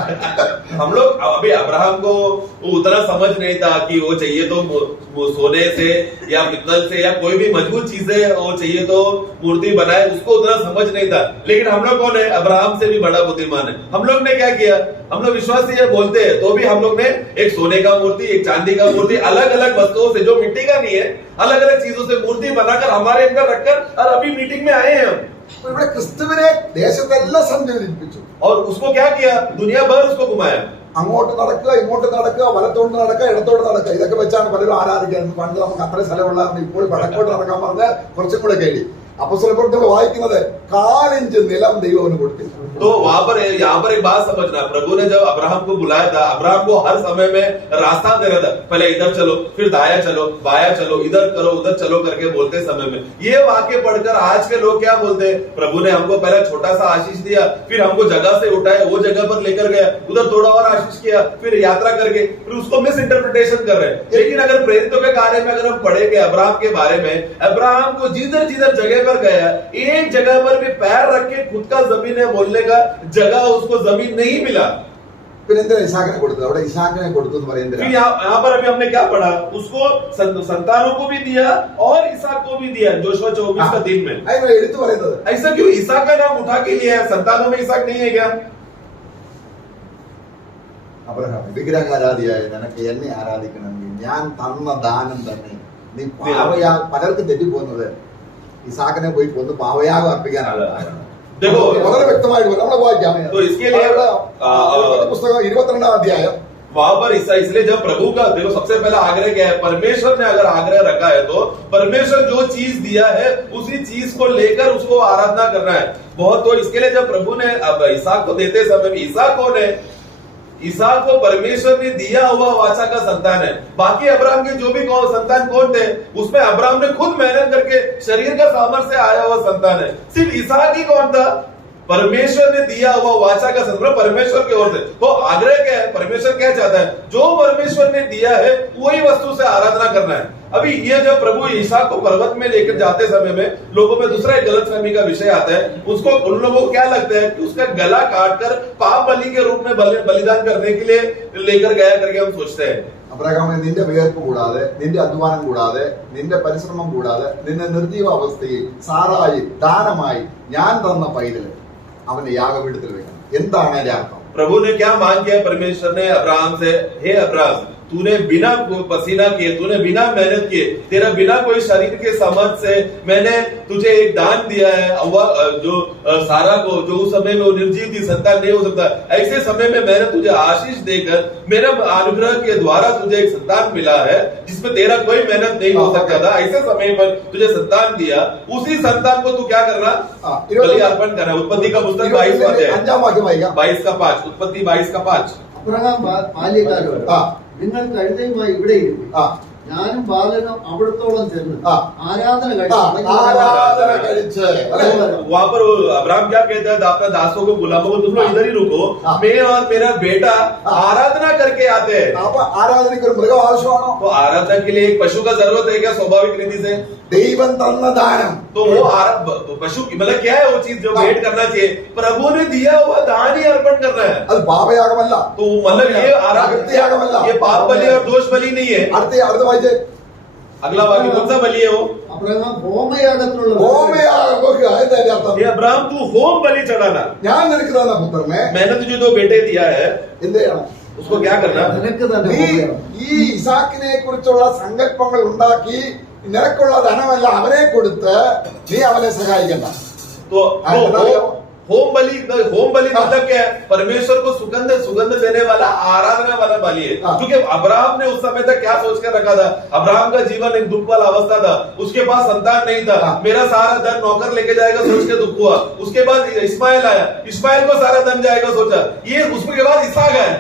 हम लोग अभी अब्राहम को उतना समझ नहीं था कि वो चाहिए तो सोने से या पित्तल से या कोई भी मजबूत चीजें वो चाहिए तो मूर्ति बनाए, उसको उतना समझ नहीं था. लेकिन हम लोग कौन है? अब्राहम से भी बड़ा बुद्धिमान है. हम लोग ने क्या किया? हम लोग विश्वासी है बोलते हैं तो भी हम लोग ने एक सोने का मूर्ति, एक चांदी का मूर्ति, अलग अलग वस्तुओं से, जो मिट्टी का नहीं है, अलग अलग चीजों से मूर्ति बनाकर हमारे अंदर रखकर और अभी मीटिंग में आए हैं हम. ഇവിടെ ക്രിസ്തുവിനെ ദേശത്തെല്ലാം സഞ്ചരിപ്പിച്ചു. और उसको क्या किया? दुनिया भर उसको घुमाया. അങ്ങോട്ട് നടക്കുക, ഇങ്ങോട്ട് നടക്കുക, വലത്തോട്ട് നടക്കുക, ഇടത്തോട്ട് നടക്കുക, ഇതൊക്കെ വെച്ചാണ് പലരും ആരാധിക്കുന്നത്. പണ്ട് നമുക്ക് അത്ര സ്ഥലമുള്ളതാണ്, ഇപ്പോൾ വടക്കോട്ട് നടക്കാൻ പറഞ്ഞാൽ കുറച്ചും കൂടെ കേಳಿ. അപ്പോസ്തലപ്രവൃത്തികൾ വായിക്കുന്നത് 4 ഇഞ്ച് നിലം ദൈവത്തിന് കൊടുത്തില്ല. तो वहां पर यहाँ पर एक बात समझना, प्रभु ने जब अब्राहम को बुलाया था, अब्राहम को हर समय में रास्ता दे रहा था. पहले इधर चलो, फिर दाया चलो, बाया चलो, इधर करो, उधर चलो करके बोलते समय में. ये वाक्य पढ़कर आज के लोग क्या बोलते हैं? प्रभु ने हमको पहले छोटा सा आशीष दिया, फिर हमको जगह से उठाया, वो जगह पर लेकर गया, उधर थोड़ा और आशीष किया, फिर यात्रा करके फिर उसको मिस इंटरप्रिटेशन कर रहे हैं. लेकिन अगर प्रेरितों के कार्य में अगर हम पढ़ेंगे अब्राहम के बारे में, अब्राहम को जिधर जिधर जगह पर गया, एक जगह पर भी पैर रख के खुद का जमीन है बोलने का जगह उसको जमीन नहीं मिला. പിന്നെ എന്തിനാ ഇസാക്കിനെ കൊടുത്തത്? അവിടെ ഇസാക്കിനെ കൊടുത്തു എന്ന് പറയുന്നത് फिर यहाँ पर अभी हमने क्या पढ़ा? उसको संतानों को भी दिया और इसाक को भी दिया. जोशुआ 24 का 3 में അതിനെ എടുത്തു പറയുന്നത്. ऐसा क्यों? इसाक का नाम उठा के लिया है, संतानों में इसाक नहीं है क्या? അബ്രഹാം, വിഗ്രഹാരാധിയായ നിനക്ക് എന്നെ ആരാധിക്കണമെങ്കിൽ ഞാൻ തന്ന ദാനം തന്നെ നീ പലർക്കും തെറ്റിപ്പോകുന്നത് ഇസാക്കിനെ പോയി കൊന്ന് പാവയാഗം അർപ്പിക്കാനാണ്. देखो വളരെ വ്യക്തമായിട്ട് നമ്മളെ വായിക്കാം. तो इसके लिए പുസ്തകം 22-ാം അധ്യായം. वहां पर इसलिए जब प्रभु का देखो सबसे पहला आग्रह क्या है? परमेश्वर ने अगर आग्रह रखा है तो परमेश्वर जो चीज दिया है उसी चीज को लेकर उसको आराधना करना है. बहुत तो इसके लिए जब प्रभु ने अब इसाक को देते समय में, इसाक कौन है? इसाक को परमेश्वर ने दिया हुआ वाचा का संतान है. बाकी अब्राहम के जो भी संतान कौन थे, उसमें अब्राहम ने खुद मेहनत करके शरीर का सामर्थ्य से आया हुआ संतान है. सिर्फ इसाक ही कौन था? परमेश्वर ने दिया हुआ वाचा का संतान, परमेश्वर की ओर से. तो आग्रह क्या है? परमेश्वर क्या चाहता है? जो परमेश्वर ने दिया है वही वस्तु से आराधना करना है. अभी ये जब प्रभु इसाक को पर्वत में लेकर जाते समय में लोगों में दूसरा एक गलतफहमी का विषय आता है. उसको उन लोगों को क्या लगता है कि उसका गला काटकर पाप बलि के रूप में बलिदान करने के लिए लेकर गया करके हम सोचते हैं. അബ്രഹാമേ, നിന്റെ വിയർപ്പ് കൂടാതെ, നിന്റെ അധ്വാനം കൂടാതെ, നിന്റെ പരിശ്രമം കൂടാതെ, നിന്റെ നിർജീവ അവസ്ഥയിൽ സാറായി ദാനമായി ഞാൻ തന്ന പൈതല് അവന്റെ യാഗപീഠത്തിൽ വെക്കണം. എന്താണ് അതിന്റെ അർത്ഥം? प्रभु ने क्या मांग किया परमेश्वर ने अब्राहम से? हे अब्राहम, तूने बिना पसीना किए, तूने बिना मेहनत किए, तेरा बिना कोई शरीर के समझ से मैंने तुझे एक दान दिया है. जो सारा को, जो उस समय में वो निर्जीव थी, संतान नहीं हो सकता, ऐसे समय में मैंने तुझे आशीष देकर मेरा अनुग्रह के द्वारा तुझे एक संतान मिला है जिसमें तेरा कोई मेहनत नहीं हो सकता था. ऐसे समय पर तुझे संतान दिया, उसी संतान को तू क्या करना? बलि अर्पण करना. उत्पत्ति का पुस्तक 22 अध्याय 22 का 5. उत्पत्ति 22 का 5. അബ്രഹാം ബാല്യകാലം നിങ്ങൾ കഴുതയുമായി ഇവിടെ ഇരിക്കും, ഞാനും ബാലനും അവിടത്തോളം ചെന്ന് ആരാധന കഴിച്ച്. वहां पर अब्राहम क्या कहता है? अपने दासों को गुलामों को, तुम लोग इधर ही रुको, मैं और मेरा बेटा आराधना करके आते हैं. അപ്പൊ ആരാധനയ്ക്ക് ഒരു മൃഗം ആവശ്യമാണോ? तो आराधना के लिए एक पशु का जरूरत है क्या? स्वाभाविक रीति से ദൈവം തന്ന ദാനം. तो वो पशु मतलब क्या है? वो चीज जो भेंट करना चाहिए, प्रभु ने दिया हुआ दान ही अर्पण करना है. അത് പാപയാഗമല്ല. तो मतलब ये आराधना, ये पाप बलि और दोष बलि नहीं है. അടുത്ത വായിച്ചേ. अगला वाक्य कौन सा बलि है? वो അബ്രഹാം ഹോമയാഗത്തിനുള്ള ഹോമയാഗം. എന്താ അതിന്റെ അർത്ഥം? ये अब्राहम तू होम बलि चढ़ाना. ഞാൻ നിനക്ക് തന്ന പുത്രനെ मैंने तुझे दो बेटे दिया है, എന്ത് ചെയ്യണം? उसको क्या करना? നിനക്ക് തന്നെ നീ ഈ ഇസാക്കിനെ കുറിച്ചുള്ള സങ്കല്പങ്ങൾ ഉണ്ടാക്കി നിനക്കുള്ള ധനമല്ല അവനെ കൊടുത്ത് നീ അവനെ സഹായിക്കണ്ട. तो होम बलि मतलब क्या है? परमेश्वर को सुगंध देने वाला, आराधना वाला बलि है. क्योंकि अब्राहम ने उस समय तक क्या सोच कर रखा था? अब्राहम का जीवन एक दुख वाला अवस्था था, उसके पास संतान नहीं था. मेरा सारा धन नौकर लेके जाएगा सोच के दुख हुआ. उसके बाद इस्माइल आया, इस्माइल को सारा धन जाएगा सोचा. ये उसके बाद इसाक है.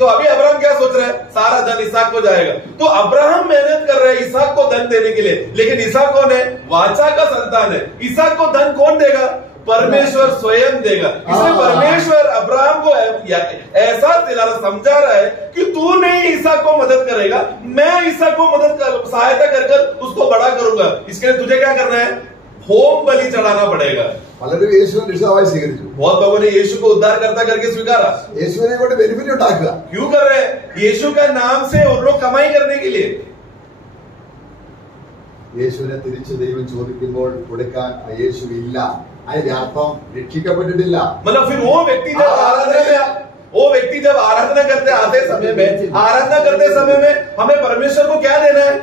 तो अभी अब्राहम क्या सोच रहे हैं? सारा धन इसाक को जाएगा. तो अब्राहम मेहनत कर रहे हैं इसाक को धन देने के लिए, लेकिन इसाक कौन है? वाचा का संतान है. इसाक को धन कौन देगा? परमेश्वर स्वयं देगा. इसलिए परमेश्वर अब्राहम को ऐसा दिलाना समझा रहा है कि तू नहीं इसाक को मदद करेगा, मैं इसाक को मदद कर सहायता कर उसको बड़ा करूंगा. इसके लिए तुझे क्या करना है? होम बलि चढ़ाना पड़ेगा। പലരും യേശുവിനെ രക്ഷിതാവായി സ്വീകരിച്ചു. बहुत लोगों ने यीशु को उद्धारकर्ता करके स्वीकारा। യേശുവിനെ കൊണ്ട് ബെനിഫിറ്റ് ഉണ്ടാക്കുക. क्यों कर रहे हैं? यीशु का नाम से उन लोग कमाई करने के लिए। യേശുവിനെ തിരിച്ച് ദൈവം ചോദിക്കുമ്പോൾ കൊടുക്കാൻ യേശു ഇല്ല. അതിന്റെ അർത്ഥം രക്ഷിക്കപ്പെട്ടിട്ടില്ല. मतलब फिर वो व्यक्ति जब आराधना करते आते समय में, आराधना करते समय में हमें परमेश्वर को क्या देना है?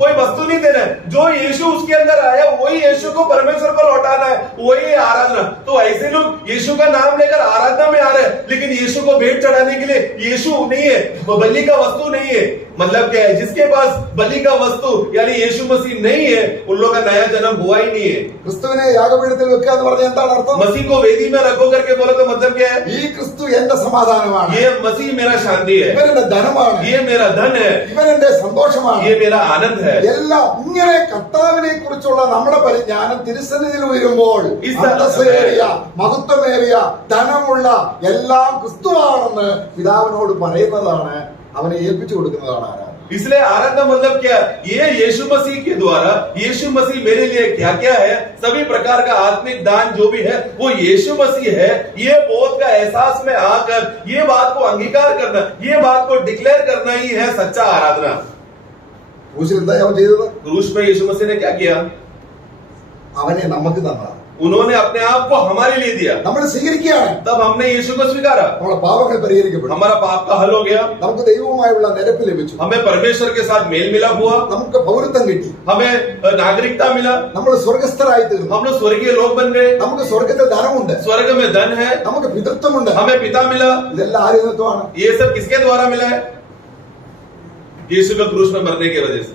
कोई वस्तु नहीं देना है। जो यीशु उसके अंदर आया वही यीशु को परमेश्वर को लौटाना है, वही आराधना। तो ऐसे लोग यीशु का नाम लेकर आराधना में आ रहे हैं, लेकिन यीशु को भेंट चढ़ाने के लिए यीशु नहीं है, वो बलि का वस्तु नहीं है। मतलब क्या है? जिसके पास बलि का वस्तु यानी यीशु मसीह नहीं है, उन लोगों का नया जन्म हुआ ही नहीं है। ക്രിസ്തുവിനെ യാഗപീഠത്തിൽ വെക്കുക എന്ന് പറഞ്ഞാൽ എന്താണ് അർത്ഥം? मसीह को वेदी में रखो करके बोला तो मतलब क्या है? ഈ ക്രിസ്തു എന്റെ സമാധാനമാണ്, ये मसीह मेरा शांति है, ഇവൻ എന്റെ ധനമാണ്, ये मेरा धन है, ഇവൻ എന്റെ സന്തോഷമാണ്, ये मेरा आनंद है। എല്ലാം ഇങ്ങനെ കർത്താവിനെ കുറിച്ചുള്ള നമ്മുടെ പരിജ്ഞാനം തിരുസന്നിധിയിൽ ഉയരുമ്പോൾ ഈ അന്തസ്സേറിയ മഹത്വമേറിയ ധനമുള്ള എല്ലാം ക്രിസ്തുവാണെന്ന് പിതാവിനോട് പറയുന്നതാണ്, അവനെ ഏൽപ്പിച്ചു കൊടുക്കുന്നതാണ് ആരാധന. इसलिए आराधना मतलब क्या? ये यीशु मसीह के द्वारा यीशु मसीह मेरे लिए क्या क्या है, सभी प्रकार का आत्मिक दान जो भी है वो यीशु मसीह है। ये बोध का एहसास में आकर ये बात को अंगीकार करना, ये बात को डिक्लेयर करना ही है सच्चा आराधना। ക്രൂശിൽ എന്താ അവൻ ചെയ്തത്? क्रूस में यीशु मसीह ने क्या किया? അവനെ നമുക്ക് തന്നതാണ്, उन्होंने अपने आप को हमारे लिए दिया, നമ്മൾ സ്വീകരിക്കുകയാണ്. तब हमने यीशु को स्वीकारा, നമ്മുടെ പാപങ്ങൾ പരിഹരിക്കപ്പെടും, हमारा पाप का हल हो गया, നമുക്ക് ദൈവവുമായുള്ള നിരപ്പ് ലഭിച്ചു, हमें परमेश्वर के साथ मेल मिलाप हुआ, നമുക്ക് പൗരത്വം കിട്ടി, हमें नागरिकता मिला, നമ്മൾ സ്വർഗസ്ഥരായി തീർന്നു, हम लोग स्वर्गीय लोग बन गए, നമുക്ക് സ്വർഗത്തിൽ ധനമുണ്ട്, स्वर्ग में धन है, നമുക്ക് പിതൃത്വമുണ്ട്. हमें पिता मिला। ഇതെല്ലാം ആര്യത്വമാണ്. ये सब किसके द्वारा मिला है? यीशु का क्रूस में मरने की वजह से।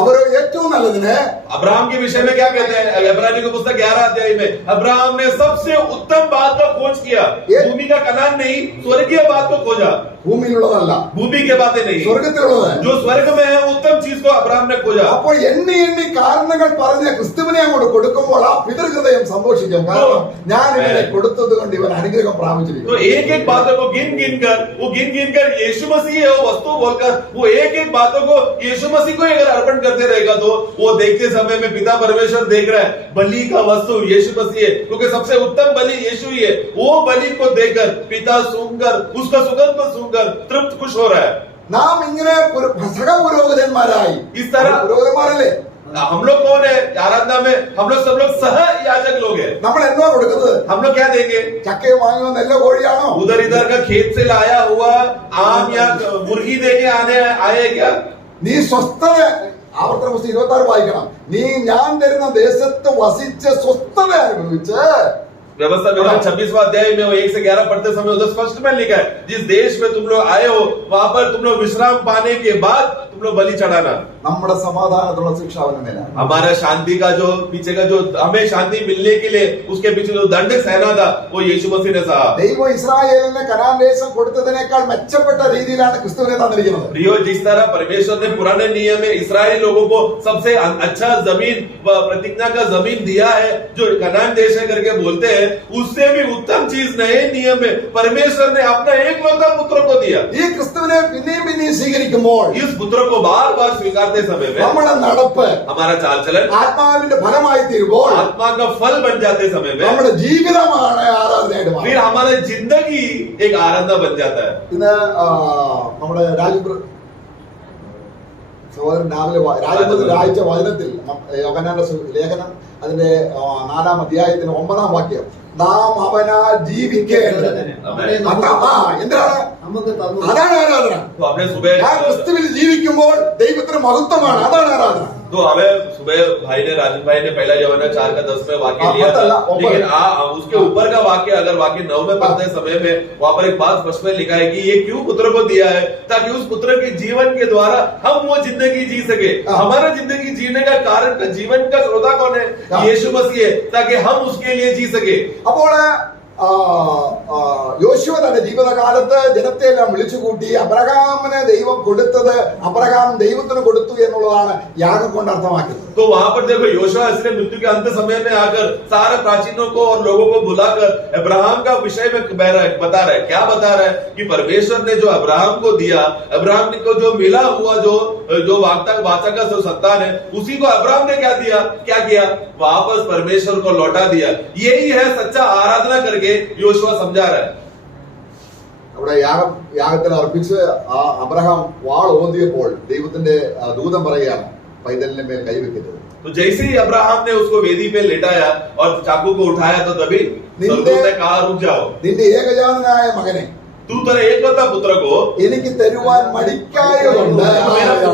അവരോ ഏറ്റവും നല്ലതിന് अब्राहम के विषय में क्या कहते हैं? इब्रानी की पुस्तक 11 अध्याय में अब्राहम ने सबसे उत्तम बात का खोज किया, भूमि का कनान नहीं, स्वर्गीय बात को खोजा। ഭൂമിയിലുള്ളതല്ല, भूमि के बातें नहीं, സ്വർഗത്തിലുള്ളത്. जो स्वर्ग में है उत्तम चीज को अब्राहम ने खोजा। അപ്പോൾ എണ്ണി എണ്ണി കാരണങ്ങൾ പറഞ്ഞ് ക്രിസ്തുവിനെ അങ്ങോട്ട് കൊടുക്കുമ്പോൾ ആ പിതൃഹൃദയം സന്തോഷിക്കും. കാരണം ഞാൻ ഇവനെ കൊടുത്തത് കൊണ്ട് ഇവൻ അനുഗ്രഹം പ്രാപിച്ചിരിക്കും. तो एक एक बातों को गिन गिन कर यीशु मसीह है वो वस्तु बोलकर वो एक एक बातों को यीशु मसीह को अगर अर्पण करते रहेगा तो वो देखते समय में पिता परमेश्वर देख रहा है बलि का वस्तु यीशु मसीह है, क्योंकि सबसे उत्तम बलि यीशु ही है। वो बलि को देखकर पिता सूंघकर उसका सुगंध को सूंघकर तृप्त खुश हो रहा है। നാം ഇങ്ങനെ സഹപുരോഹിതന്മാരായി, इस तरह പുരോഹിതന്മാരല്ലേ, हम लोग कौन है? आराधना में हम लोग सब लोग सह याजक लोग हैं। നമ്മൾ എന്നോ കൊടുക്കുന്നത്? हम लोग क्या देंगे? ചക്കയും വാങ്ങുന്ന നെല്ല കോഴിയാണോ? उधर इधर का खेत से लाया हुआ आम या मुर्गी देके आए क्या? നീ സ്വസ്ഥത, ആവർത്തന പുസ്തകം 26 വായിക്കണം. നീ ഞാൻ തരുന്ന ദേശത്ത് വസിച്ച് സ്വസ്ഥത അനുഭവിച്ച്, व्यवस्था विधान 26वां अध्याय में वो 1 से 11 पढ़ते समय उधर स्पष्ट में लिखा है जिस देश में तुम लोग आए हो वहां पर तुम लोग विश्राम पाने के बाद तुम लोग बलि चढ़ाना। നമ്മുടെ സമാധാനത്തിലുള്ള ശിക്ഷ അവന് മേലാണ്. हमारा शांति का जो पीछे का जो हमें शांति मिलने के लिए उसके पीछे जो दंड सहना था वो यीशु मसीह ने सहा। ദൈവം ഇസ്രായേലിന് കനാൻ ദേശം കൊടുത്തതിനേക്കാൾ മെച്ചപ്പെട്ട രീതിയിലാണ് ക്രിസ്തുവിനെ തന്നിരിക്കുന്നത്. प्रियो, जिस तरह परमेश्वर ने पुराने नियम में इस्राएली लोगों को सबसे अच्छा जमीन प्रतिज्ञा का जमीन दिया है जो कनान देश है करके बोलते हैं, उससे भी उत्तम चीज नए नियम में परमेश्वर ने अपना एकलौता पुत्र को दिया। ഈ ക്രിസ്തുവിനെ പിന്നെയും പിന്നെയും സ്വീകരിക്കുമ്പോൾ इस पुत्र को बार बार स्वीकारते समय में നമ്മുടെ നടപ്പ്, हमारा चाल चलन ആത്മാവിന്റെ ഫലമായി തീരുമ്പോൾ आत्मा का फल बन जाते समय में നമ്മുടെ ജീവിതമാണ് ആരാധനയായിട്ട് फिर മാറുന്നത്. हमारा जिंदगी एक आराधना बन जाता है। ഇന്ന് നമ്മുടെ സഹോദരൻ രാവിലെ രാജപുത്ര വായിച്ച വചനത്തിൽ യോഹന്നാന്റെ ലേഖനം അതിന്റെ 4-ാം അധ്യായത്തിന് 9-ാം വാക്യം, നാം അവനാൽ ജീവിക്കേണ്ടത് എന്താണ്? നമുക്ക് തന്നു. അതാണ് ആരാധന. तो आपने सुबह ഞാൻ ക്രിസ്തുവിൽ ജീവിക്കുമ്പോൾ ദൈവത്തിന് മഹത്വമാണ്, അതാണ് ആരാധന. तो हमें सुबह राजन भाई ने पहला यौहन्ना 4:10 में वाक्य लिया था, लेकिन उसके ऊपर का वाक्य अगर वाक्य 9 में पढ़ते समय में वहां पर एक बात स्पष्ट में लिखा है कि ये क्यों पुत्र को दिया है, ताकि उस पुत्र के जीवन के द्वारा हम वो जिंदगी जी सके। हमारा जिंदगी जीने का कारण का जीवन का श्रोता कौन है? यीशु मसीह है, ताकि हम उसके लिए जी सके। അപ്പോൾ യോശുവ തന്റെ ജീവിതകാലത്ത് ജനത്തെ എല്ലാം വിളിച്ചുകൂട്ടി അബ്രഹാമിന് ദൈവം കൊടുത്തത് അബ്രഹാം ദൈവത്തിന് കൊടുത്തു എന്നുള്ളതാണ് യാഗം കൊണ്ട് അർത്ഥമാക്കുന്നത്. तो वहां पर देखो योशुआ इसलिए मृत्यु के अंत समय में आकर सारे प्राचीनों को और लोगों को बुलाकर अब्राहम का विषय में बता रहा है। क्या बता रहा है कि परमेश्वर ने जो अब्राहम को दिया, अब्राहम को जो मिला हुआ जो वाचा का जो संतान है, उसी को अब्राहम ने क्या किया, वापस परमेश्वर को लौटा दिया। यही है सच्चा आराधना करके योशुआ समझा रहा है। അവിടെ യാഗത്തിൽ അർപ്പിച്ച് അബ്രഹാം വാൾ ഓതിയപ്പോൾ ദൈവത്തിന്റെ ദൂതൻ പറയുകയാണ് പൈതലിന്റെ മേൽ കൈവെക്കരുത്. तो जैसे ही अब्राहम ने उसको वेदी पे लेटाया और चाकू को उठाया तो तभी स्वर्गदूत ने कहा रुक जाओ, നിന്റെ ഏകജാതനായ മകനെ तू तेरे एकलौता पुत्र को എനിക്ക് തരുവാൻ മടിക്കായതുകൊണ്ട്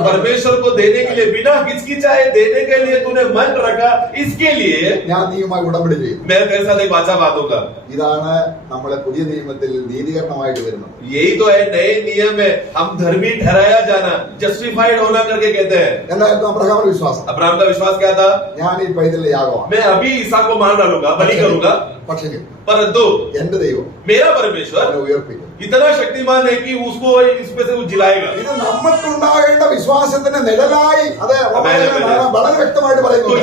परमेश्वर को देने के लिए बिना हिचकिचाए देने के लिए तूने मन रखा, इसके लिए ഞാൻ നീയുമായി ഉടമ്പടി ചെയ്യും. मैं तेरे साथ एक वाचा बांधूंगा। ഇതാണ് നമ്മളെ പുതിയ നിയമത്തിൽ നീതീകരണമായിട്ട് വരുന്നത്. यही तो है नए नियम में हम धर्मी ठहराया जाना, जस्टिफाइड होना करके कहते हैं। എന്തായിരുന്നു അബ്രഹാമിന്റെ വിശ്വാസം? अब्राहम का विश्वास क्या था? ഞാൻ ഈ പൈതലിന്റെ യാഗമാണ്, मैं अभी ईसा को मार डालूंगा, बलि करूंगा, പക്ഷേ परंतु എന്റെ ദൈവം मेरा परमेश्वर എന്നെ ഉയർപ്പിക്കും. इतना शक्तिमान है कि उसको इसमें से वो जिलाएगा। ഇത് നമുക്കുണ്ടാകേണ്ട വിശ്വാസത്തിന്റെ നിഴലായി അത് വളരെ വ്യക്തമായിട്ട് तो പറയുന്നു.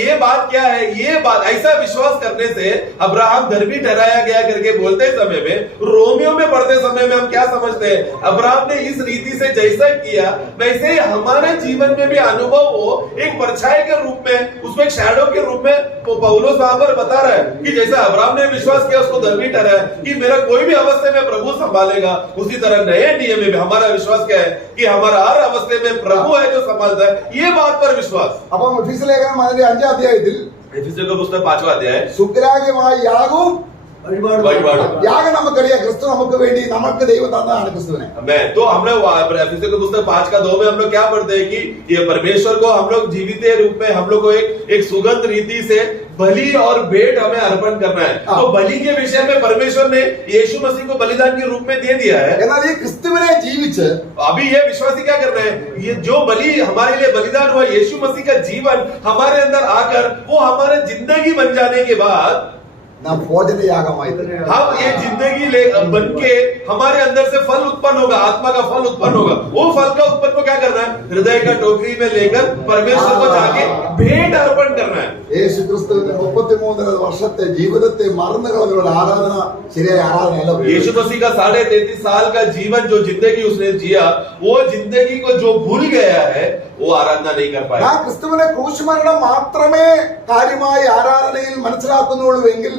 ये बात क्या है? ये बात ऐसा विश्वास करने से अब्राहम धर्मी ठहराया गया करके बोलते समय में, रोमियो में पढ़ते समय में हम क्या समझते हैं? अब्राहम ने इस रीति से जैसा किया वैसे ही हमारे जीवन में भी अनुभव हो, एक परछाई के रूप में, उसमें एक शैडो के रूप में पौलुस वहां पर बता रहा है कि जैसा अब्राहम ने विश्वास किया उसको धर्मी ठहराया कि मेरा कोई भी अवस्था में प्रभु संभालेगा, उसी तरह नए नियम में भी हमारा विश्वास क्या है कि हमारा हर अवस्था में प्रभु है जो संभालता है। ये बात पर विश्वास। അപ്പം എഫെസ്യ ലേഖനം അതിന്റെ 5-ാം അധ്യായത്തിൽ एफिसियों का पुस्तक 5वां अध्याय സുഗ്രാഹ്യമായ യാഗവും वഴിപാട് യാഗം നമുക്കറിയാം, ക്രിസ്തു നമുക്ക് വേണ്ടി നമുക്ക് ദൈവം തന്നതാണ് ക്രിസ്തുവിനെ. तो हम लोग एफिसियों के पुस्तक 5:2 में हम लोग क्या पढ़ते हैं कि ये परमेश्वर को हम लोग जीवित रूप में हम लोग को एक सुगंध रीति से बलि और भेंट हमें अर्पण करना है। तो बलि के विषय में परमेश्वर ने यीशु मसीह को बलिदान के रूप में दे दिया है। എന്നാൽ ഈ ക്രിസ്തുവിനെ ജീവിച്ച് अभी ये विश्वासी क्या कर रहे हैं? ये जो बलि हमारे लिए बलिदान हुआ, यीशु मसीह का जीवन हमारे अंदर आकर वो हमारे जिंदगी बन जाने के बाद നാം ഭോജനയാഗമായി തീരും. हम ये जिंदगी बन के हमारे अंदर से फल उत्पन्न होगा, आत्मा का फल उत्पन्न होगा। वो फल का उत्पन्न को क्या करना है? हृदय का टोकरी में लेकर परमेश्वर को जाके भेंट अर्पण करना है। യേശു ക്രിസ്തുവിന്റെ 33 വർഷത്തെ ജീവിതത്തെ മറന്നു കളഞ്ഞുള്ള ആരാധന ശരിയായ ആരാധനയല്ല. यीशु मसीह का 33.5 साल का जीवन जो जिंदगी उसने जिया, वो जिंदगी को जो भूल गया है वो आराधना नहीं कर पाया। ആ ക്രിസ്തുവിനെ ക്രൂശ് മരണം മാത്രമേ കാര്യമായി ആരാധനയിൽ മനസ്സിലാക്കുന്നുള്ളൂ എങ്കിൽ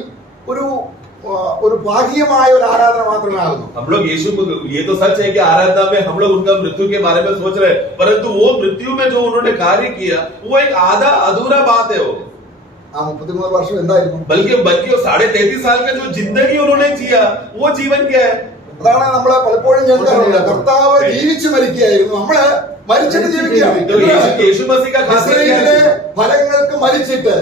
ഒരു ഭാഗികമായ ഒരു ആരാധന മാത്രമേ ആകുന്നു. हम लोग यीशु को ये तो सच है कि आराधना में हम लोग उनका मृत्यु के बारे में सोच रहे हैं, परंतु वो मृत्यु में जो उन्होंने कार्य किया वो एक आधा अधूरा बात है। वो ആ 33 വർഷം എന്തായിരുന്നു? बल्कि 33.5 साल का जो जिंदगी उन्होंने जिया वो जीवन क्या है? അതാണ് നമ്മളെ പലപ്പോഴും കേൾക്കാറുണ്ട്, കർത്താവ് ജീവിച്ചു മരിക്കുകയായിരുന്നു, നമ്മള് മരിച്ചിട്ട് ജീവിക്കുകയാണ്. तो यीशु मसीह का खासियत क्या है? ഫലങ്ങൾക്ക് മരിച്ചിട്ട്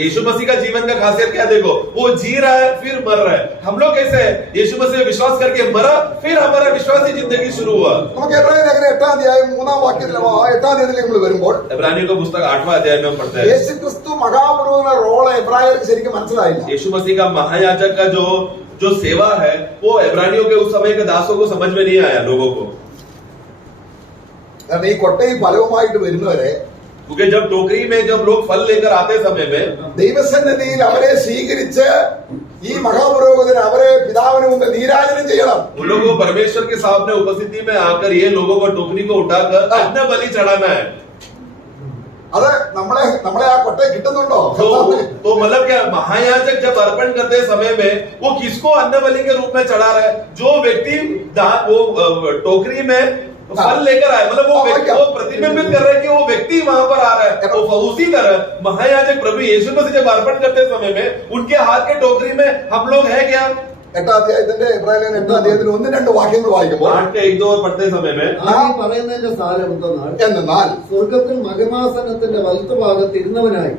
यीशु मसीह का जीवन का खासियत क्या? देखो, वो जी रहा है फिर मर रहा है। हम लोग कैसे है? यीशु मसीह में विश्वास करके मरा, फिर हमारा विश्वासी जिंदगी शुरू हुआ। നമുക്ക് എബ്രായ ലേഖനം 8-ാം അധ്യായം 3-ാം വാക്യത്തിൽ 8-ാം അധ്യായത്തിലേക്ക് നമ്മൾ വരുമ്പോൾ इब्रानियों का पुस्तक 8वां अध्याय में हम पढ़ते हैं। യേശു ക്രിസ്തു മഹാപുരോഹിതന്റെ റോള് എബ്രായർക്ക് ശരിക്കും മനസ്സിലായില്ല. यीशु मसीह का महायाजक का जो सेवा है वो इब्रानियों के उस समय के दासों को समझ में नहीं आया, लोगों को। കാരണം ഈ കൊട്ടയും ഫലവുമായിട്ട് വരുന്നവരെ, क्योंकि जब टोकरी में जब लोग फल लेकर आते समय में ദൈവസന്നിധിയിൽ അവരെ സ്വീകരിച്ച് ഈ മഹാപുരോഹിതൻ അവരെ പിതാവിന് മുമ്പ് നീരാജനം ചെയ്യണം. उन लोगों को परमेश्वर के सामने उपस्थिति में आकर ये लोगों को टोकरी को उठाकर अन्न बलि चढ़ाना है। അത് നമ്മളെ ആ കൊട്ടയെ കിട്ടുന്നുണ്ടോ? तो मतलब क्या, महायाजक जब अर्पण करते समय में वो किसको अन्न बलि के रूप में चढ़ा रहा है? जो व्यक्ति वो टोकरी में फल लेकर आए, मतलब वो प्रतिबिंबित कर रहे हैं कि वो व्यक्ति वहां पर आ रहा है। तो उसी तरह महायाजक प्रभु यीशु मसीह जब अर्पण करते समय में उनके हाथ के टोकरी में हम लोग है क्या? 8-ാം അധ്യായത്തിന്റെ എബ്രായ ലേഖനം 8-ാം അധ്യായത്തിൽ 1-2 വാക്യങ്ങൾ വായിക്കുമ്പോൾ 8-1 പഠിത്ത സമയം പറയുന്നതിന്റെ സാരം എന്നാൽ സ്വർഗത്തിൽ മഹിമാസനത്തിന്റെ വലത്തുഭാഗത്ത് ഇരുന്നവനായി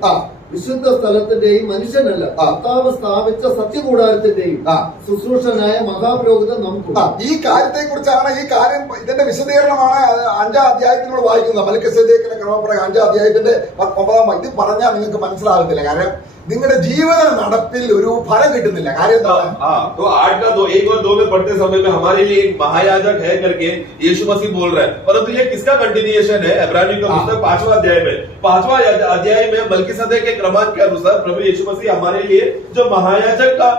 വിശുദ്ധ സ്ഥലത്തിന്റെയും മനുഷ്യനല്ല കർത്താവ് സ്ഥാപിച്ച സത്യകൂടാരത്തിന്റെയും ശുശ്രൂഷനായ മഹാപുരോഹിതൻ നമുക്ക്. ഈ കാര്യത്തെ കുറിച്ചാണ് ഇതിന്റെ വിശദീകരണമാണ് 5-ാം അധ്യായത്തിൽ വായിക്കുന്നത്. മൽക്കിസേദെക്കിന്റെ ക്രമപ്രകാരം 5-ാം അധ്യായത്തിന്റെ 9-ാം ഇത് പറഞ്ഞാൽ നിങ്ങൾക്ക് മനസ്സിലാകത്തില്ല. കാരണം നിങ്ങളുടെ ജീവിത നടപ്പിൽ ഒരു ഫലം കിട്ടുന്നില്ല. കാര്യം എന്താണ്? हाँ, तो 8 का 2 1 और 2 में पढ़ते समय में हमारे लिए एक महायाजक है करके यीशु मसीह बोल रहा है, परंतु ये किसका कंटिन्यूएशन है? इब्रानियों का पुस्तक 5वां अध्याय में 5वां अध्याय में मलकीसदेक के क्रमांक के अनुसार प्रभु यीशु मसीह हमारे लिए जो महायाजक का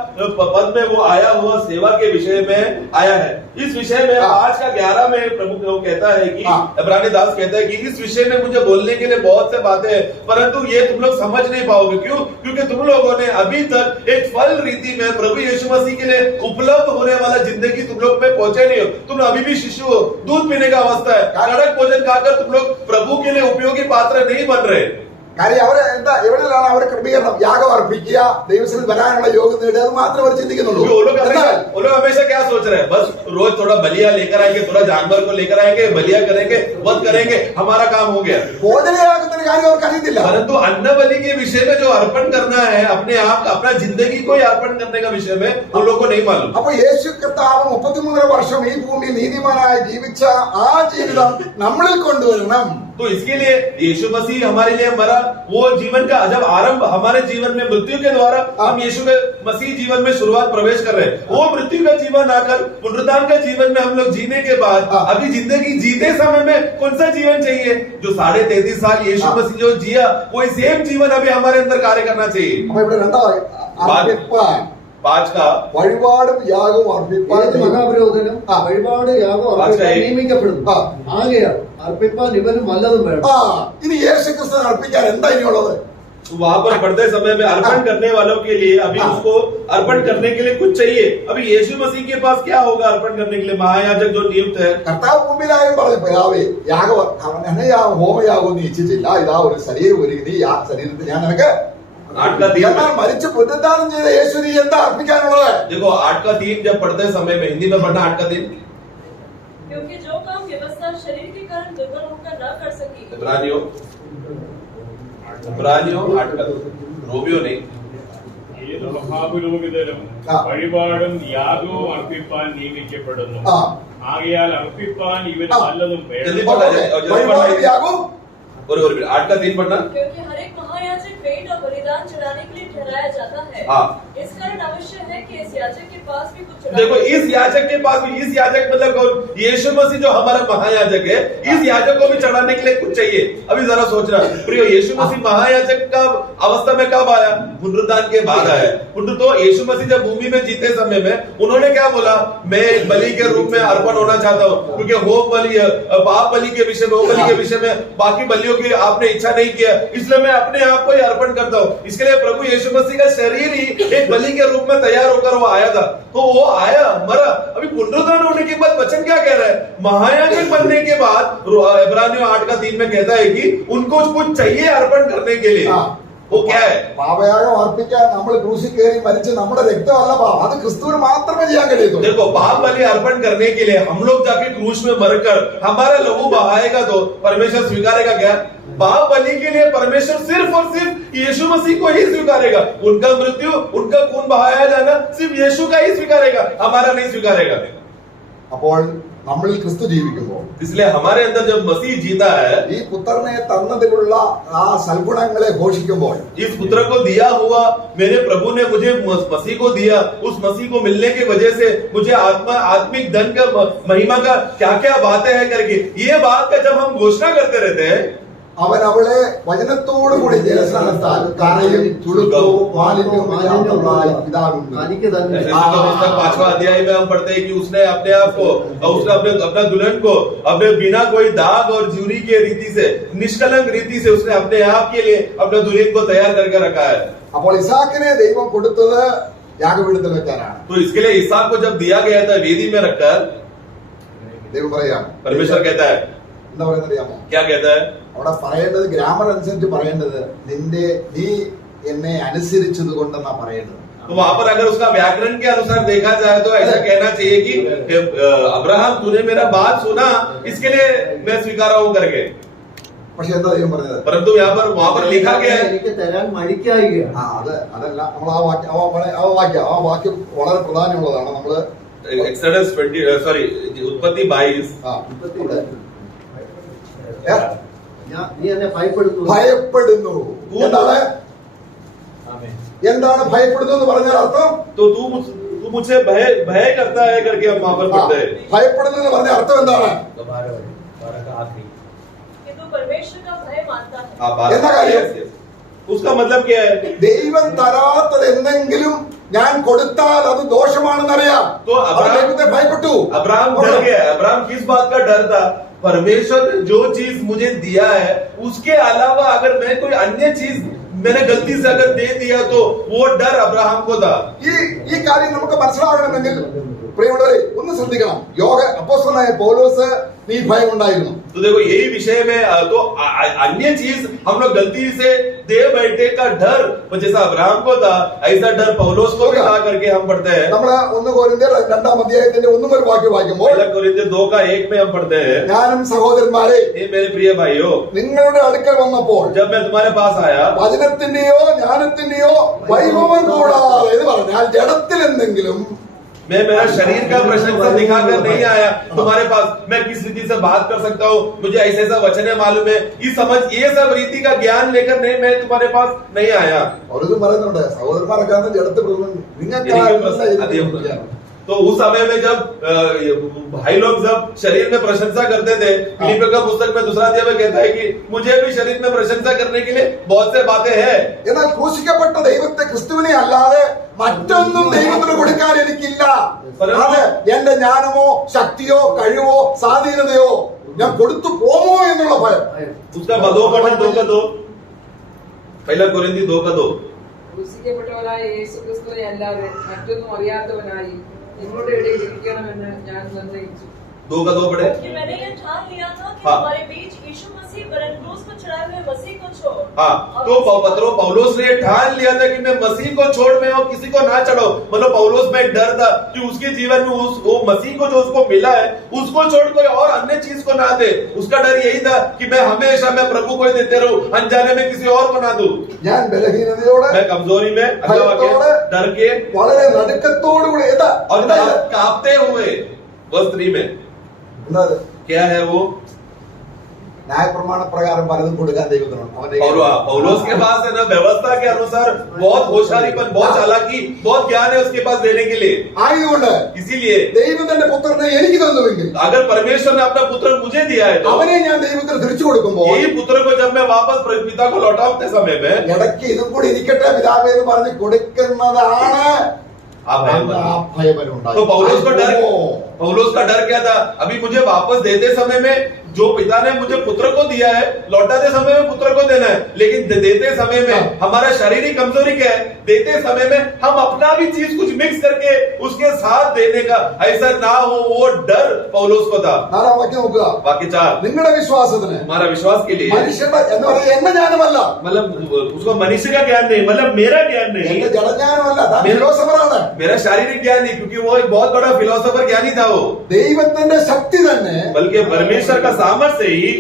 पद में वो आया हुआ सेवा के विषय में आया है। इस विषय में 5 का 11 में प्रभु को कहता है कि इब्रानी दास कहता है कि इस विषय में मुझे बोलने के लिए बहुत से बातें हैं, परंतु ये तुम लोग समझ नहीं पाओगे। क्यों? क्योंकि तुम लोगों ने अभी तक एक फल रीति में प्रभु यीशु मसीह के लिए उपलब्ध होने वाला जिंदगी तुम लोग पे पहुंचे नहीं हो। तुम अभी भी शिशु हो, दूध पीने का अवस्था है। कड़क भोजन खाकर तुम लोग प्रभु के लिए उपयोगी पात्र नहीं बन रहे। കാര്യം അവര് എന്താ എവിടെയാണ് അവരെ ക്രമീകരണം? യാഗം അർപ്പിക്കുക, ദൈവത്തിൽ വരാനുള്ള യോഗ്യത നേടുക, അത് മാത്രമേ അവർ ചിന്തിക്കുന്നുള്ളൂ. वो लोग हमेशा क्या सोच रहे हैं? बस रोज थोड़ा बलिया लेकर आएंगे, थोड़ा जानवर को लेकर आएंगे, बलिया करेंगे, वध करेंगे, हमारा काम हो गया। ഭോജനയാകുന്നതിന് കാര്യം അവർക്ക് അറിയത്തില്ല. परंतु अन्न बलि के विषय में जो अर्पण करना है, अपने आप अपना जिंदगी को ही अर्पण करने का विषय में उन लोगों को नहीं मालूम। അപ്പൊ യേശു കർത്താവ് 33 വർഷം ഈ ഭൂമി നീതിമാനായി ജീവിച്ച ആ ജീവിതം നമ്മളിൽ കൊണ്ടുവരണം. तो इसके लिए यीशु मसीह हमारे लिए मरा, वो जीवन का जब आरंभ हमारे जीवन में मृत्यु के द्वारा हम यीशु के मसीह जीवन में शुरुआत प्रवेश कर रहे हैं। वो मृत्यु का जीवन आकर पुनरुत्थान का जीवन में हम लोग जीने के बाद अभी जिंदगी जीते समय में कौन सा जीवन चाहिए? जो 33.5 साल यीशु मसीह जो जिया, वही सेम जीवन अभी हमारे अंदर कार्य करना चाहिए। അപ്പൊ ഇവിടെ രണ്ടാമത് അർപ്പിപ്പാൻ 5 का വഴിപാടും യാഗവും അർപ്പിപ്പാൻ മഹാപുരോഹിതനും വഴിപാട് യാഗം അർപ്പിക്കാൻ നിയമിക്കപ്പെടുന്നു. ആകയാൽ അർപ്പിപ്പാൻ ഇവനും വല്ലതും വേണം. ഇനി യേശു ക്രിസ്തു അർപ്പിക്കാൻ എന്താ ഇനിയുള്ളത്? वहां पर पढ़ते समय में अर्पण करने वालों के लिए अभी उसको अर्पण करने के लिए कुछ चाहिए। अभी यीशु मसीह के पास क्या होगा अर्पण करने के लिए? महायाजक जो नियुक्त है, കർത്താവ് മുമ്പിലായും പറഞ്ഞു, പിതാവേ, ഹോമയാകും നീ ഇച്ഛിച്ചില്ല, ഇതാ ഒരു ശരീരം ഒരുങ്ങി, ഈ ശരീരത്തിൽ ഞാൻ നിനക്ക് മരിച്ച് പുനരുദ്ധാനം ചെയ്ത യേശു നീ എന്താ അർപ്പിക്കാനുള്ളത്? देखो 8 का 3 जब पढ़ते समय में हिंदी में पढ़ना 8 का 3, क्योंकि जो काम व्यवस्था शरीर के कारण दुर्बल होकर न कर सकी, इब्रानियों 8 का रोमियो नहीं, ഏത് മഹാപുരോഹിതനും വഴിപാടും യാഗവും അർപ്പിപ്പാൻ നിയമിക്കപ്പെടുന്നു. ആകയാൽ അർപ്പിപ്പാൻ ഇവന് വല്ലതും വേണം. വഴിപാടും യാഗവും और 8 का 3 पढ़ना, क्योंकि हर एक महायाजक भेंट और बलिदान चढ़ाने के लिए ठहराया जाता है। इस कारण अवश्य है कि इस याजक के पास भी कुछ चढ़ावा। देखो इस याजक के पास भी, इस याजक मतलब कौन? यीशु मसीह जो हमारा महायाजक है, इस याजक को भी चढ़ाने के लिए कुछ चाहिए। अभी जरा सोचना प्रियो, यीशु मसीह महायाजक का अवस्था में कब आया? पुनरुत्थान के बाद आया। तो यीशु मसीह जब भूमि में जीते समय में उन्होंने क्या बोला? मैं एक बलि के रूप में अर्पण होना चाहता हूँ, क्योंकि होम बलि, पाप बलि के विषय में, होम बलि के विषय में बाकी बलियों की आपने इच्छा नहीं किया, इसलिए मैं अपने आप को ही अर्पण करता हूँ। इसके लिए प्रभु यीशु मसीह का शरीर ही एक बलि के रूप में तैयार होकर वो आया था। तो वो आया, मरा, अभी पुनरुत्थान होने के बाद वचन क्या कह रहा है? महायाजक बनने के बाद इब्रानियों 8 का 3 में कहता है कि उनको कुछ चाहिए अर्पण करने के लिए। वो क्या है? പാപയാഗം അർപ്പിക്കാൻ നമ്മൾ ക്രൂശിൽ കയറി മരിച്ച് നമ്മുടെ രക്തമല്ല പാപം, അത് ക്രിസ്തുവിന് മാത്രമേ ചെയ്യാൻ കഴിയൂ. देखो पाप बलि अर्पण करने के लिए हम लोग जाके क्रूस में मरकर हमारा लहू बहाएगा तो परमेश्वर स्वीकारेगा क्या? पाप बलि के लिए परमेश्वर सिर्फ और सिर्फ यीशु मसीह को ही स्वीकारेगा। उनका मृत्यु, उनका खून बहाया जाना सिर्फ यीशु का ही स्वीकारेगा, हमारा नहीं स्वीकारेगा। അപ്പോൾ നമ്മളിൽ ക്രിസ്തു ജീവിക്കുമ്പോൾ, इसलिए हमारे अंदर जब मसीह जीता है, ഈ പുത്രനെ തന്നതിലുള്ള ആ സൽഗുണങ്ങളെ ഘോഷിക്കുമ്പോൾ, इस पुत्र को दिया हुआ मेरे प्रभु ने मुझे मसीह को दिया, उस मसीह को मिलने की वजह से मुझे आत्मिक धन का, महिमा का क्या क्या बातें हैं करके ये बात का जब हम घोषणा करते रहते हैं, അവൻ അവളെ വചനത്തോടു കൂടി ജലസ്നാനത്താൽ കരയും ചുടുക്കവും മാലിന്യവും പിതാവുണ്ട്. 5वां अध्याय में हम पढ़ते हैं कि उसने अपने आप को, उसने अपना दुल्हन को अपने बिना कोई दाग और ज्यूरी के रीति से, निष्कलंक रीति से उसने अपने आप के लिए अपना दुल्हन को तैयार करके रखा है। അപ്പോൾ ഇസാക്കിനെ ദൈവം കൊടുത്തത് യാഗപീഠത്തിൽ വെക്കാനാണ്. तो इसके लिए इसहाक को जब दिया गया था वेदी में रखकर, ദൈവം പറയാണ്, परमेश्वर कहता है, എന്താ പറയുന്നത് അറിയാമോ? क्या कहता है? അവിടെ പറയേണ്ടത്, ഗ്രാമർ അനുസരിച്ച് പറയേണ്ടത്, നീ എന്നെ അനുസരിച്ചത് കൊണ്ടെന്നാ പറയേണ്ടത്. तो वहां पर अगर उसका व्याकरण के अनुसार देखा जाए तो ऐसा कहना चाहिए कि अब्राहम तूने मेरा बात सुना, इसके लिए मैं स्वीकारा हूं करके। പക്ഷെ എന്താ ദൈവം പറഞ്ഞത്? परंतु वहां पर लिखा गया है, എനിക്ക് തരാൻ മടിക്കായികയാണ്. അതല്ല, നമ്മൾ ആ വാക്യം വളരെ പ്രധാനമുള്ളതാണ്. നമ്മള് एक्सोडस 20 उत्पत्ति 22 നീ എന്നെ ഭയപ്പെടുന്നു. ഭയപ്പെടുന്നു. എന്താണ്? എന്താണ് ഭയപ്പെടുന്നു എന്ന് പറഞ്ഞാൽ അർത്ഥം? तो तू मुझसे भय करता है करके हम वहां पर पढ़ते हैं। ഭയപ്പെടുന്നു എന്ന് പറഞ്ഞ അർത്ഥം എന്താണ്? कि तू परमेश्वर का भय मानता है। എന്താ കാര്യം? उसका मतलब क्या है? ദൈവം തരാത്തത് എന്തെങ്കിലും ഞാൻ കൊടുത്താൽ അത് ദോഷമാണെന്നറിയാം. तो ദൈവത്തെ ഭയപ്പെട്ടു. अब्राहम डर गया। अब्राहम किस बात का डर था? परमेश्वर ने जो चीज मुझे दिया है उसके अलावा अगर मैं कोई अन्य चीज मैंने गलती से अगर दे दिया तो वो डर अब्राहम को था। ഈ കാര്യം നമുക്ക് മനസ്സിലാകണമെങ്കിൽ പ്രിയമുള്ളവരെ ഒന്ന് ശ്രദ്ധിക്കണം. അപ്പോസ്തലനായ പൗലോസ് നീ ഭയം ഉണ്ടായിരുന്നു. तो देखो यही विषय में तो अन्य चीज हम लोग गलती से दे बैठे का डर जैसा अब्राहम को था ऐसा डर पौलोस को भी था करके हम पढ़ते हैं। നമ്മള് 1 കൊരിന്ത്യർ 2-ാം അധ്യായത്തിന്റെ 1 മുതൽ വാക്യം വായിക്കുമ്പോൾ कोरिन्थियर 2:1 में हम पढ़ते हैं, ഞാനും സഹോദരന്മാരെ मेरे प्रिय भाइयों നിങ്ങളുടെ അടുക്കൽ വന്നപ്പോൾ जब मैं तुम्हारे पास आया വചനത്തിന്റെയോ ജ്ഞാനത്തിന്റെയോ വൈഭവം കൂടാതെ എന്ന് പറഞ്ഞാൽ ജഡത്തിൽ എന്തെങ്കിലും मैं मेरा शरीर का प्रशंसा दिखाकर नहीं आया तुम्हारे पास। मैं किस रीति से बात कर सकता हूँ, मुझे ऐसे ऐसा वचन मालूम है, ये सब रीति का ज्ञान लेकर नहीं मैं तुम्हारे पास नहीं आया। അവരൊന്നും പറയുന്നുണ്ട് സഹോദരന്മാരൊക്കെ ജഡത്തിൽ നിങ്ങൾക്ക് तो उस समय में जब भाई लोग जब शरीर में प्रशंसा करते थे, फिलिपियों का पुस्तक में 2 अध्याय में कहता है कि मुझे भी शरीर में प्रशंसा करने के लिए बहुत से बातें हैं। എന്നാൽ ക്രൂശിക്കപ്പെട്ട ദൈവത്തെ ക്രിസ്തുവിനെ അല്ലാതെ മറ്റൊന്നും ദൈവത്തിന് കൊടുക്കാൻ എനിക്കില്ല. അത് എന്റെ ജ്ഞാനമോ ശക്തിയോ കഴിവോ സ്വാധീനതയോ ഞാൻ കൊടുത്തു പോമോ എന്നുള്ള ഭയം. उसका 2:2 पहला कोरिन्थी 2:2 ക്രൂശിക്കപ്പെട്ടവനായ യേശുക്രിസ്തുവിനെ അല്ലാതെ മറ്റൊന്നും അറിയാത്തവനായി നിങ്ങളുടെ ഇടയിൽ ഇരിക്കണമെന്ന് ഞാൻ നിർണയിച്ചു. 2:2 पढ़े। कि मैंने ये ठान लिया था कि हाँ। हमारे बीच यीशु मसीह वरन क्रूस पर चढ़ाए हुए मसीह को छोड़। हाँ, तो पौलोस ने ठान लिया था कि मैं मसीह को छोड़ में और किसी को ना चढ़ो। मतलब पौलोस में एक डर था कि उसके जीवन में वो मसीह को जो उसको मिला है उसको छोड़ कोई और अन्य चीज को ना दे। उसका डर यही था कि मैं हमेशा मैं प्रभु को ही देते रहूं, अनजाने में किसी और को ना दूं। ഞാൻ ബലഹീനതയോടെ मैं कमजोरी में डर के വളരെ നടുക്കത്തോടുകൂടി और कांपते हुए वर्ष 3 में क्या है वो ന്യായപ്രമാണ പ്രകാരം പലതും കൊടുക്കാൻ ദൈവത്തിനുണ്ട്. और पौलोस के पास है ना व्यवस्था के अनुसार बहुत होशियारीपन, बहुत चालाकी, बहुत ज्ञान है उसके पास देने के लिए। ആയതുകൊണ്ട് इसीलिए ദൈവം തന്റെ പുത്രനെ എനിക്ക് തന്നുവെങ്കിൽ अगर परमेश्वर ने अपना पुत्र मुझे दिया है तो അവനെ ഞാൻ ദൈവത്തിന് തിരിച്ചു കൊടുക്കുമ്പോൾ यही पुत्र को जब मैं वापस पिता को लौटाते समय में ഇടയ്ക്ക് ഇതും കൂടി ഇരിക്കട്ടെ പിതാവേ എന്ന് പറഞ്ഞ് കൊടുക്കുന്നതാണ് तो पौलोस का डर क्या था? अभी मुझे वापस देते समय में जो पिता ने मुझे पुत्र को दिया है लौटाते समय में पुत्र को देना है, लेकिन देते समय में हमारा शारीरिक कमजोरी क्या है? देते समय में हम अपना भी चीज कुछ मिक्स करके उसके साथ देने का ऐसा ना हो, वो डर पौलोस को था। 4-ാം വാക്യം നോക്കുക. बाकी 4 നിങ്ങളുടെ വിശ്വാസത്തിന് हमारा विश्वास के लिए മനുഷ്യന്റെ എന്ന് പറയുന്നത് എന്റെ ജ്ഞാനമല്ല, मतलब उसको मनुष्य का ज्ञान नहीं, मतलब मेरा ज्ञान नहीं, എന്റെ ജഡജ്ഞാനമല്ല, താൻ ഫിലോസഫറാണ്. मेरा शारीरिक ज्ञान नहीं, क्योंकि वो एक बहुत बड़ा फिलोसोफर ज्ञानी था वो, ദൈവത്തിന്റെ ശക്തി തന്നെ बल्कि परमेश्वर का सामर्थ्य ही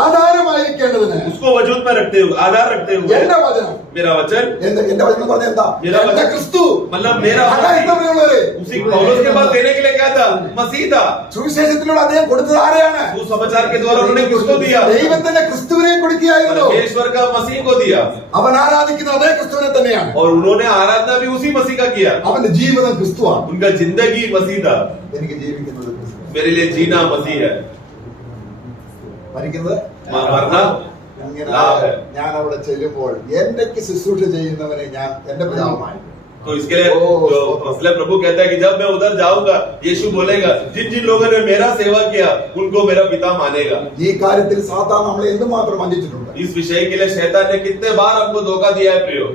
ആധാരമായിരിക്കേണ്ടതിന് उसको वजूद में रखते हुए, आधार रखते हुए എന്റെ വചനം मेरा वचन എന്റെ വചനം പറഞ്ഞ എന്താ? मेरा എന്റെ वचन ക്രിസ്തു. मतलब मेरा അതാ എന്താ പ്രിയമുള്ളവരെ? उसी पौलुस के पास देने के लिए क्या था? मसीह था। സുവിശേഷത്തിലൂടെ അദ്ദേഹം കൊടുത്തത് ആരെയാണ്? सुसमाचार के द्वारा उन्होंने किसको दिया? ദൈവത്തിന്റെ ക്രിസ്തുവിനെ കൊടുക്കുകയായിരുന്നു. परमेश्वर का मसीह को दिया അവൻ ആരാധിക്കുന്ന അതേ ക്രിസ്തുവിനെ തന്നെയാണ്. और उन्होंने आराधना भी उसी मसीह का किया। അവന്റെ ജീവിതം ക്രിസ്തുവാണ്. उनका जिंदगी मसीह था। എനിക്ക് ജീവിക്കുന്നത് ക്രിസ്തു, मेरे लिए जीना मसीह है, മരിക്കുന്നത് मरना ഇങ്ങനെ लाभ है। ഞാൻ അവിടെ ചെല്ലുമ്പോൾ എന്റെക്ക് ശുശ്രൂഷ ചെയ്യുന്നവനെ ഞാൻ എന്റെ പിതാവുമായി. तो इसके लिए इसलिए प्रभु कहता है कि जब मैं उधर जाऊंगा यीशु बोलेगा जिन जिन लोगों ने मेरा सेवा किया उनको मेरा पिता मानेगा। ഈ കാര്യത്തിൽ സാത്താൻ നമ്മളെ എന്തുമാത്രം വഞ്ചിച്ചിട്ടുണ്ട്. इस विषय के लिए शैतान ने कितने बार हमको धोखा दिया है प्रियो।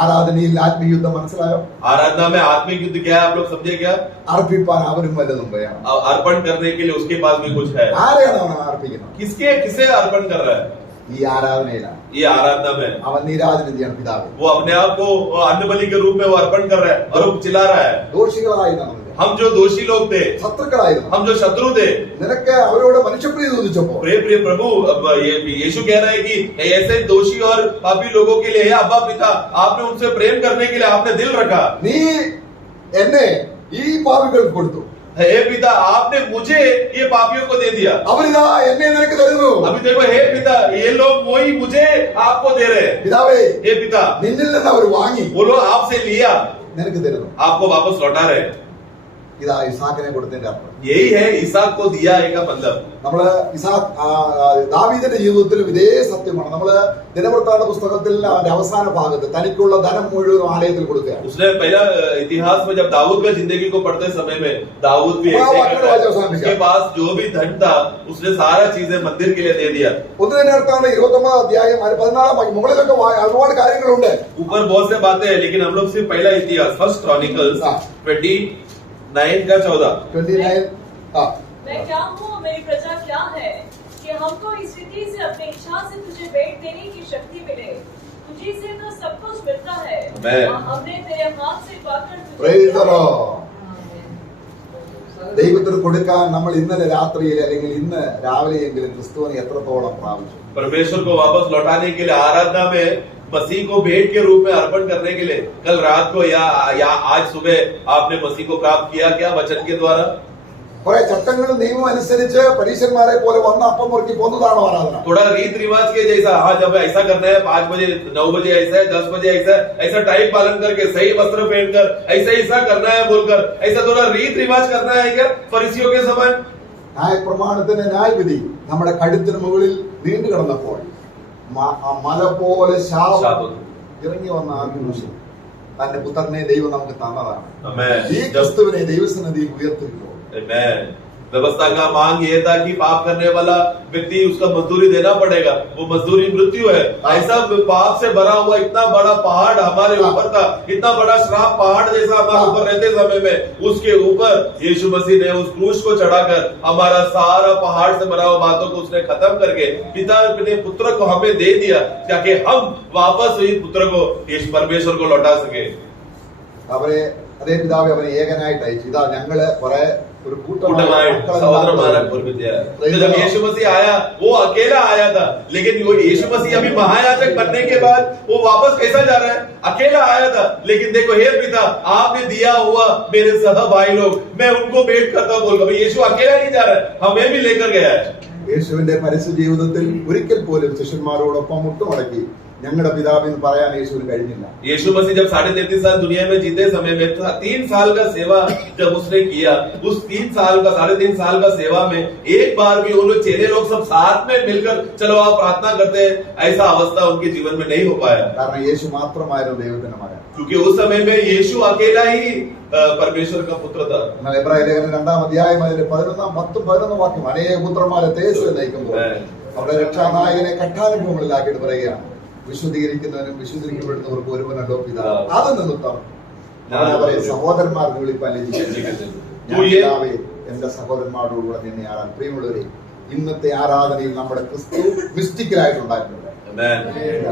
ആരാധനയിൽ ആത്മീയുദ്ധം മനസ്സിലായോ? आराधना में आत्मिक युद्ध क्या है आप लोग समझे क्या? അർപ്പിപ്പാൻ അവരും വല്ലതും വേണം. अर्पण करने के लिए उसके पास भी कुछ है। ആരെയാണ് അവൻ അർപ്പിക്കുന്നത്? किसे अर्पण कर रहा है? ഈ ആരാധനയിലാണ്. ये आराधना में അവൻ നീരാജനം ചെയ്യണം പിതാവ്. वो अपने आप को अन्न बलि के रूप में वो अर्पण कर रहा है और वो चिल्ला रहा है। ദോഷികളായി നമ്മൾ, हम जो दोषी लोग थे, ശത്രുക്കളായിരുന്നു, हम जो शत्रु थे, നിനക്ക് അവരോട് മനുഷ്യപ്രീതി തോന്നിച്ചപ്പോ प्रिय प्रिय प्रभु यीशु कह रहा है कि ऐसे दोषी और पापी लोगों के लिए हे अब्बा पिता आपने उनसे प्रेम करने के लिए आपने दिल रखा। നീ എന്നെ ഈ പാപികൾക്ക് കൊടുത്തു. हे पिता आपने मुझे ये पापियों को दे दिया। അവരിതാ എന്നെ നിനക്ക് തരുന്നു. अभी देखो हे पिता ये लोग वही मुझे आपको दे रहे हैं। പിതാവേ हे पिता നിന്നിൽ നിന്ന് അവർ വാങ്ങി वो लोग आपसे लिया നിനക്ക് തരുന്നു. आपको वापस लौटा रहे हैं। ഇതാ ഇസാക്കിനെ കൊടുത്തതിന്റെ അർത്ഥം. यही है इसहाक को दिया है का मतलब। നമ്മള് ദാവീദിന്റെ ജീവിതത്തിലും ഇതേ സത്യമാണ്. നമ്മള് ദിനവൃത്താന്ത പുസ്തകത്തിൽ അവന്റെ അവസാന ഭാഗത്ത് തനിക്കുള്ള ധനം മുഴുവൻ ആലയത്തിൽ കൊടുക്കുകയാണ്. उसने पहला इतिहास में जब दाऊद का जिंदगी को पढ़ते समय में दाऊद भी ऐसे करता है। उसके पास जो भी धन था उसने सारा चीजें मंदिर के लिए दे दिया। ഒന്ന് തന്നെ അടുത്താണ് 29 അധ്യായം 14 മുകളിലൊക്കെ ഒരുപാട് കാര്യങ്ങളുണ്ട്. ऊपर बहुत से बातें हैं लेकिन हम लोग सिर्फ पहला इतिहास फर्स्ट क्रॉनिकल्स 29 का 14। 29 मैं क्या हूँ और मेरी प्रजा क्या है कि हमको इस रीति से अपनी इच्छा से तुझे भेंट देने की शक्ति मिले। तुझे से तो सब कुछ मिलता है। हमने तेरे हाथ से पाकर Praise the Lord. ദൈവത്തിന് കൊടുക്കാൻ നമ്മൾ ഇന്നലെ രാത്രിയിൽ അല്ലെങ്കിൽ ഇന്ന് രാവിലെയെങ്കിലും ക്രിസ്തുവിനെ എത്രത്തോളം പ്രാപിച്ചു? परमेश्वर को वापस लौटाने के लिए आराधना में मसीह को भेंट के रूप में अर्पण करने के लिए कल रात को या आज सुबह आपने मसीह को प्राप्त किया क्या वचन के द्वारा? കുറെ ചട്ടങ്ങളും നിയമം അനുസരിച്ച് പരീശന്മാരെ പോലെ വന്ന അപ്പം മുറുക്കി പോന്നതാണോ ആരാധന? थोड़ा रीत रिवाज के जैसा आज हमें ऐसा करना है 5 बजे 9 बजे ऐसा है 10 बजे ऐसा ऐसा टाइम पालन करके सही वस्त्र पहनकर ऐसा करना है बोलकर ऐसा थोड़ा रीत रिवाज करना है क्या फरीसियों के समान? ന്യായപ്രമാണത്തിന്റെ ന്യായവിധി നമ്മുടെ കഴുത്തിന് മുകളിൽ നീണ്ടു കിടന്നപ്പോൾ മല പോലെ ശാപം ഇറങ്ങി വന്ന ആ നിമിഷം തന്റെ പുത്രനെ ദൈവം നമുക്ക് തന്നതാണ്. ഈ ക്രിസ്തുവിനെ ദൈവസന്നിധിയിൽ ഉയർത്തിരിക്കുന്നു. व्यवस्था का मांग ये था कि पाप करने वाला व्यक्ति उसका मजदूरी देना पड़ेगा, वो मजदूरी मृत्यु है। ऐसा पाप से भरा हुआ इतना बड़ा पहाड़ हमारे ऊपर था, इतना बड़ा श्राप पहाड़ जैसा हमारे ऊपर रहते समय में उसके ऊपर यीशु मसीह ने उस क्रूस को चढ़ाकर हमारा सारा पहाड़ से भरा हुआ बातों को उसने खत्म करके पिता अपने पुत्र को हमें दे दिया ताकि हम वापस वही पुत्र को यीशु परमेश्वर को लौटा सके। അവരെ അതേ പിതാവ് അവനെ ഏകനായിട്ട് അയച്ചു. ഇതാ ഞങ്ങള് കുറെ ഒരു जब यीशु मसीह आया वो अकेला आया था, लेकिन वो यीशु मसीह अभी महायाजक बनने के बाद वो वापस कैसा जा रहा है? अकेला आया था, लेकिन देखो हे पिता आपने दिया हुआ मेरे सह भाई लोग मैं उनको भेंट करता हूँ बोलकर यीशु अकेला नहीं जा रहा है, हमें भी लेकर गया है। യേശുവിന്റെ പരസ്യ ജീവിതത്തിൽ ഒരിക്കൽ പോലും ശിഷ്യന്മാരോടൊപ്പം മുട്ടുമടക്കി ഞങ്ങളുടെ പിതാവെന്ന് പറയാൻ യേശുവിന് കഴിഞ്ഞില്ല. यीशु मसीह जब 33.5 साल दुनिया में जीते समय में 3 साल का सेवा जब उसने किया, उस 3.5 साल का सेवा में एक बार भी वो लोग चेले लोग सब साथ में मिलकर चलो आप प्रार्थना करते हैं ऐसा अवस्था उनके जीवन में नहीं हो पाया, കാരണം യേശു മാത്രമായിരുന്നു ദൈവത്തിന്റെ മകൻ. क्योंकि उस समय में यीशु अकेला ही परमेश्वर का पुत्र था। എന്നാൽ എബ്രായ ലേഖനം 2-ാം അധ്യായം അതിന്റെ 10-11 വാക്യം അനേക പുത്രന്മാരെ തേജസ്സിൽ നയിക്കുമ്പോൾ അവരുടെ രക്ഷാനായകനെ കഠാനുഭവങ്ങളിലാക്കിയിട്ട് പറയുകയാണ് വിശുദ്ധീകരിക്കുന്നവനും വിശുദ്ധീകരിക്കപ്പെടുന്നവർക്ക് ഒരുവനല്ലോ പിതാവ്. അത് നിമിത്തം സഹോദരന്മാർക്ക് വിളിപ്പാൻ ലഭിക്കുന്നത് എന്റെ സഹോദരന്മാരോടുകൂടെ നിന്നെ ആരാധന. പ്രിയമുള്ളവരെ ഇന്നത്തെ ആരാധനയിൽ നമ്മുടെ ക്രിസ്തു മിസ്റ്റിക്കലായിട്ടുണ്ടായിട്ടുണ്ട്.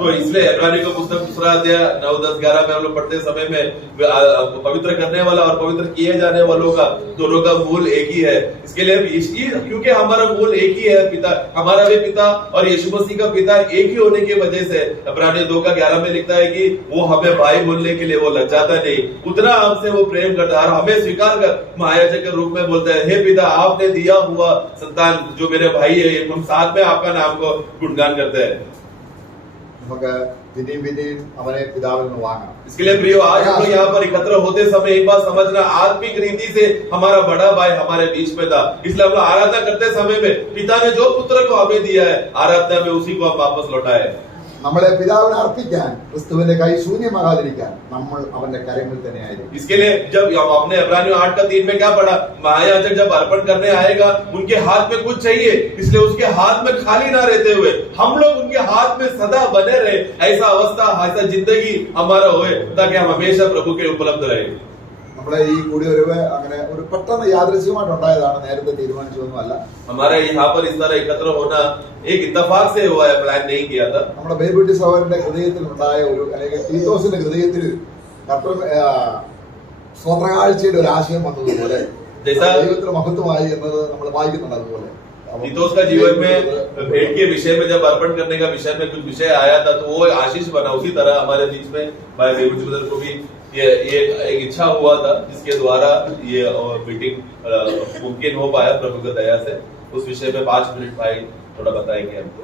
तो इसलिए इब्रानियों का पुस्तक 2 अध्याय 9, 10, 11 में हम लोग पढ़ते समय में पवित्र करने वाला और पवित्र किए जाने वालों का दोनों का मूल एक ही है। इसके लिए क्योंकि हमारा मूल एक ही है, पिता हमारा भी पिता और यीशु मसीह का पिता एक ही होने की वजह से इब्रानियों 2:11 में लिखता है कि वो हमें भाई बोलने के लिए वो लज्जाता नहीं, उतना हमसे वो प्रेम करता है और हमें स्वीकार कर महायाजक के रूप में बोलता है हे पिता आपने दिया हुआ संतान जो मेरे भाई है हम साथ में आपका नाम को गुणगान करते हैं। നമുക്ക് പിന്നെയും അവനെ പിതാവിൽ നിന്ന് വാങ്ങാം. इसके लिए प्रियो आज हम लोग यहाँ पर एकत्र होते समय एक बात समझना, आत्मिक रीति से हमारा बड़ा भाई हमारे बीच में था, इसलिए हम लोग आराधना करते समय में पिता ने जो पुत्र को हमें दिया है आराधना में उसी को हम वापस लौटाए। നമ്മളെ പിതാവിനെ അർപ്പിക്കാൻ ക്രിസ്തുവിന്റെ കൈ ശൂന്യമാകാതിരിക്കാൻ നമ്മൾ അവന്റെ കരങ്ങളിൽ തന്നെ ആയിരിക്കും. इसके लिए जब आपने इब्रानियों 8:3 में क्या पढ़ा, महायाजक जब अर्पण करने आएगा उनके हाथ में कुछ चाहिए, इसलिए उसके हाथ में खाली ना रहते हुए हम लोग उनके हाथ में सदा बने रहे, ऐसा अवस्था ऐसा जिंदगी हमारा होए ताकि हम हमेशा प्रभु के उपलब्ध रहे। നമ്മളെ ഈ കൂടിയൊരുവ് അങ്ങനെ ഒരു പെട്ടെന്ന് യാദൃശ്ചികമായിട്ട് ഉണ്ടായതാണ്, നേരത്തെ തീരുമാനിച്ചതൊന്നുമല്ല. हमारे यहाँ पर इस तरह एकत्र होना एक इत्तेफाक से हुआ है, प्लान नहीं किया था। നമ്മുടെ ബേബുട്ടി സഹോദരന്റെ ഹൃദയത്തിൽ ഉണ്ടായ ഒരു അല്ലെങ്കിൽ തീത്തോസിന്റെ ഹൃദയത്തിൽ സ്വതകാഴ്ചയുടെ ഒരു ആശയം വന്നതുപോലെ ദൈവത്തിന് മഹത്വമായി എന്നത് നമ്മൾ വായിക്കുന്നുണ്ട്. അതുപോലെ तीतोस का जीवन में भेंट के विषय में जब अर्पण करने का विषय में कुछ विषय आया था तो वो आशीष बना, उसी तरह हमारे बीच में भाई बेबुटी ब्रदर को भी ये एक इच्छा हुआ था जिसके द्वारा ये मीटिंग मुमकिन हो पाया प्रभु की दया से। उस विषय में 5 मिनट भाई थोड़ा बताएंगे हमको।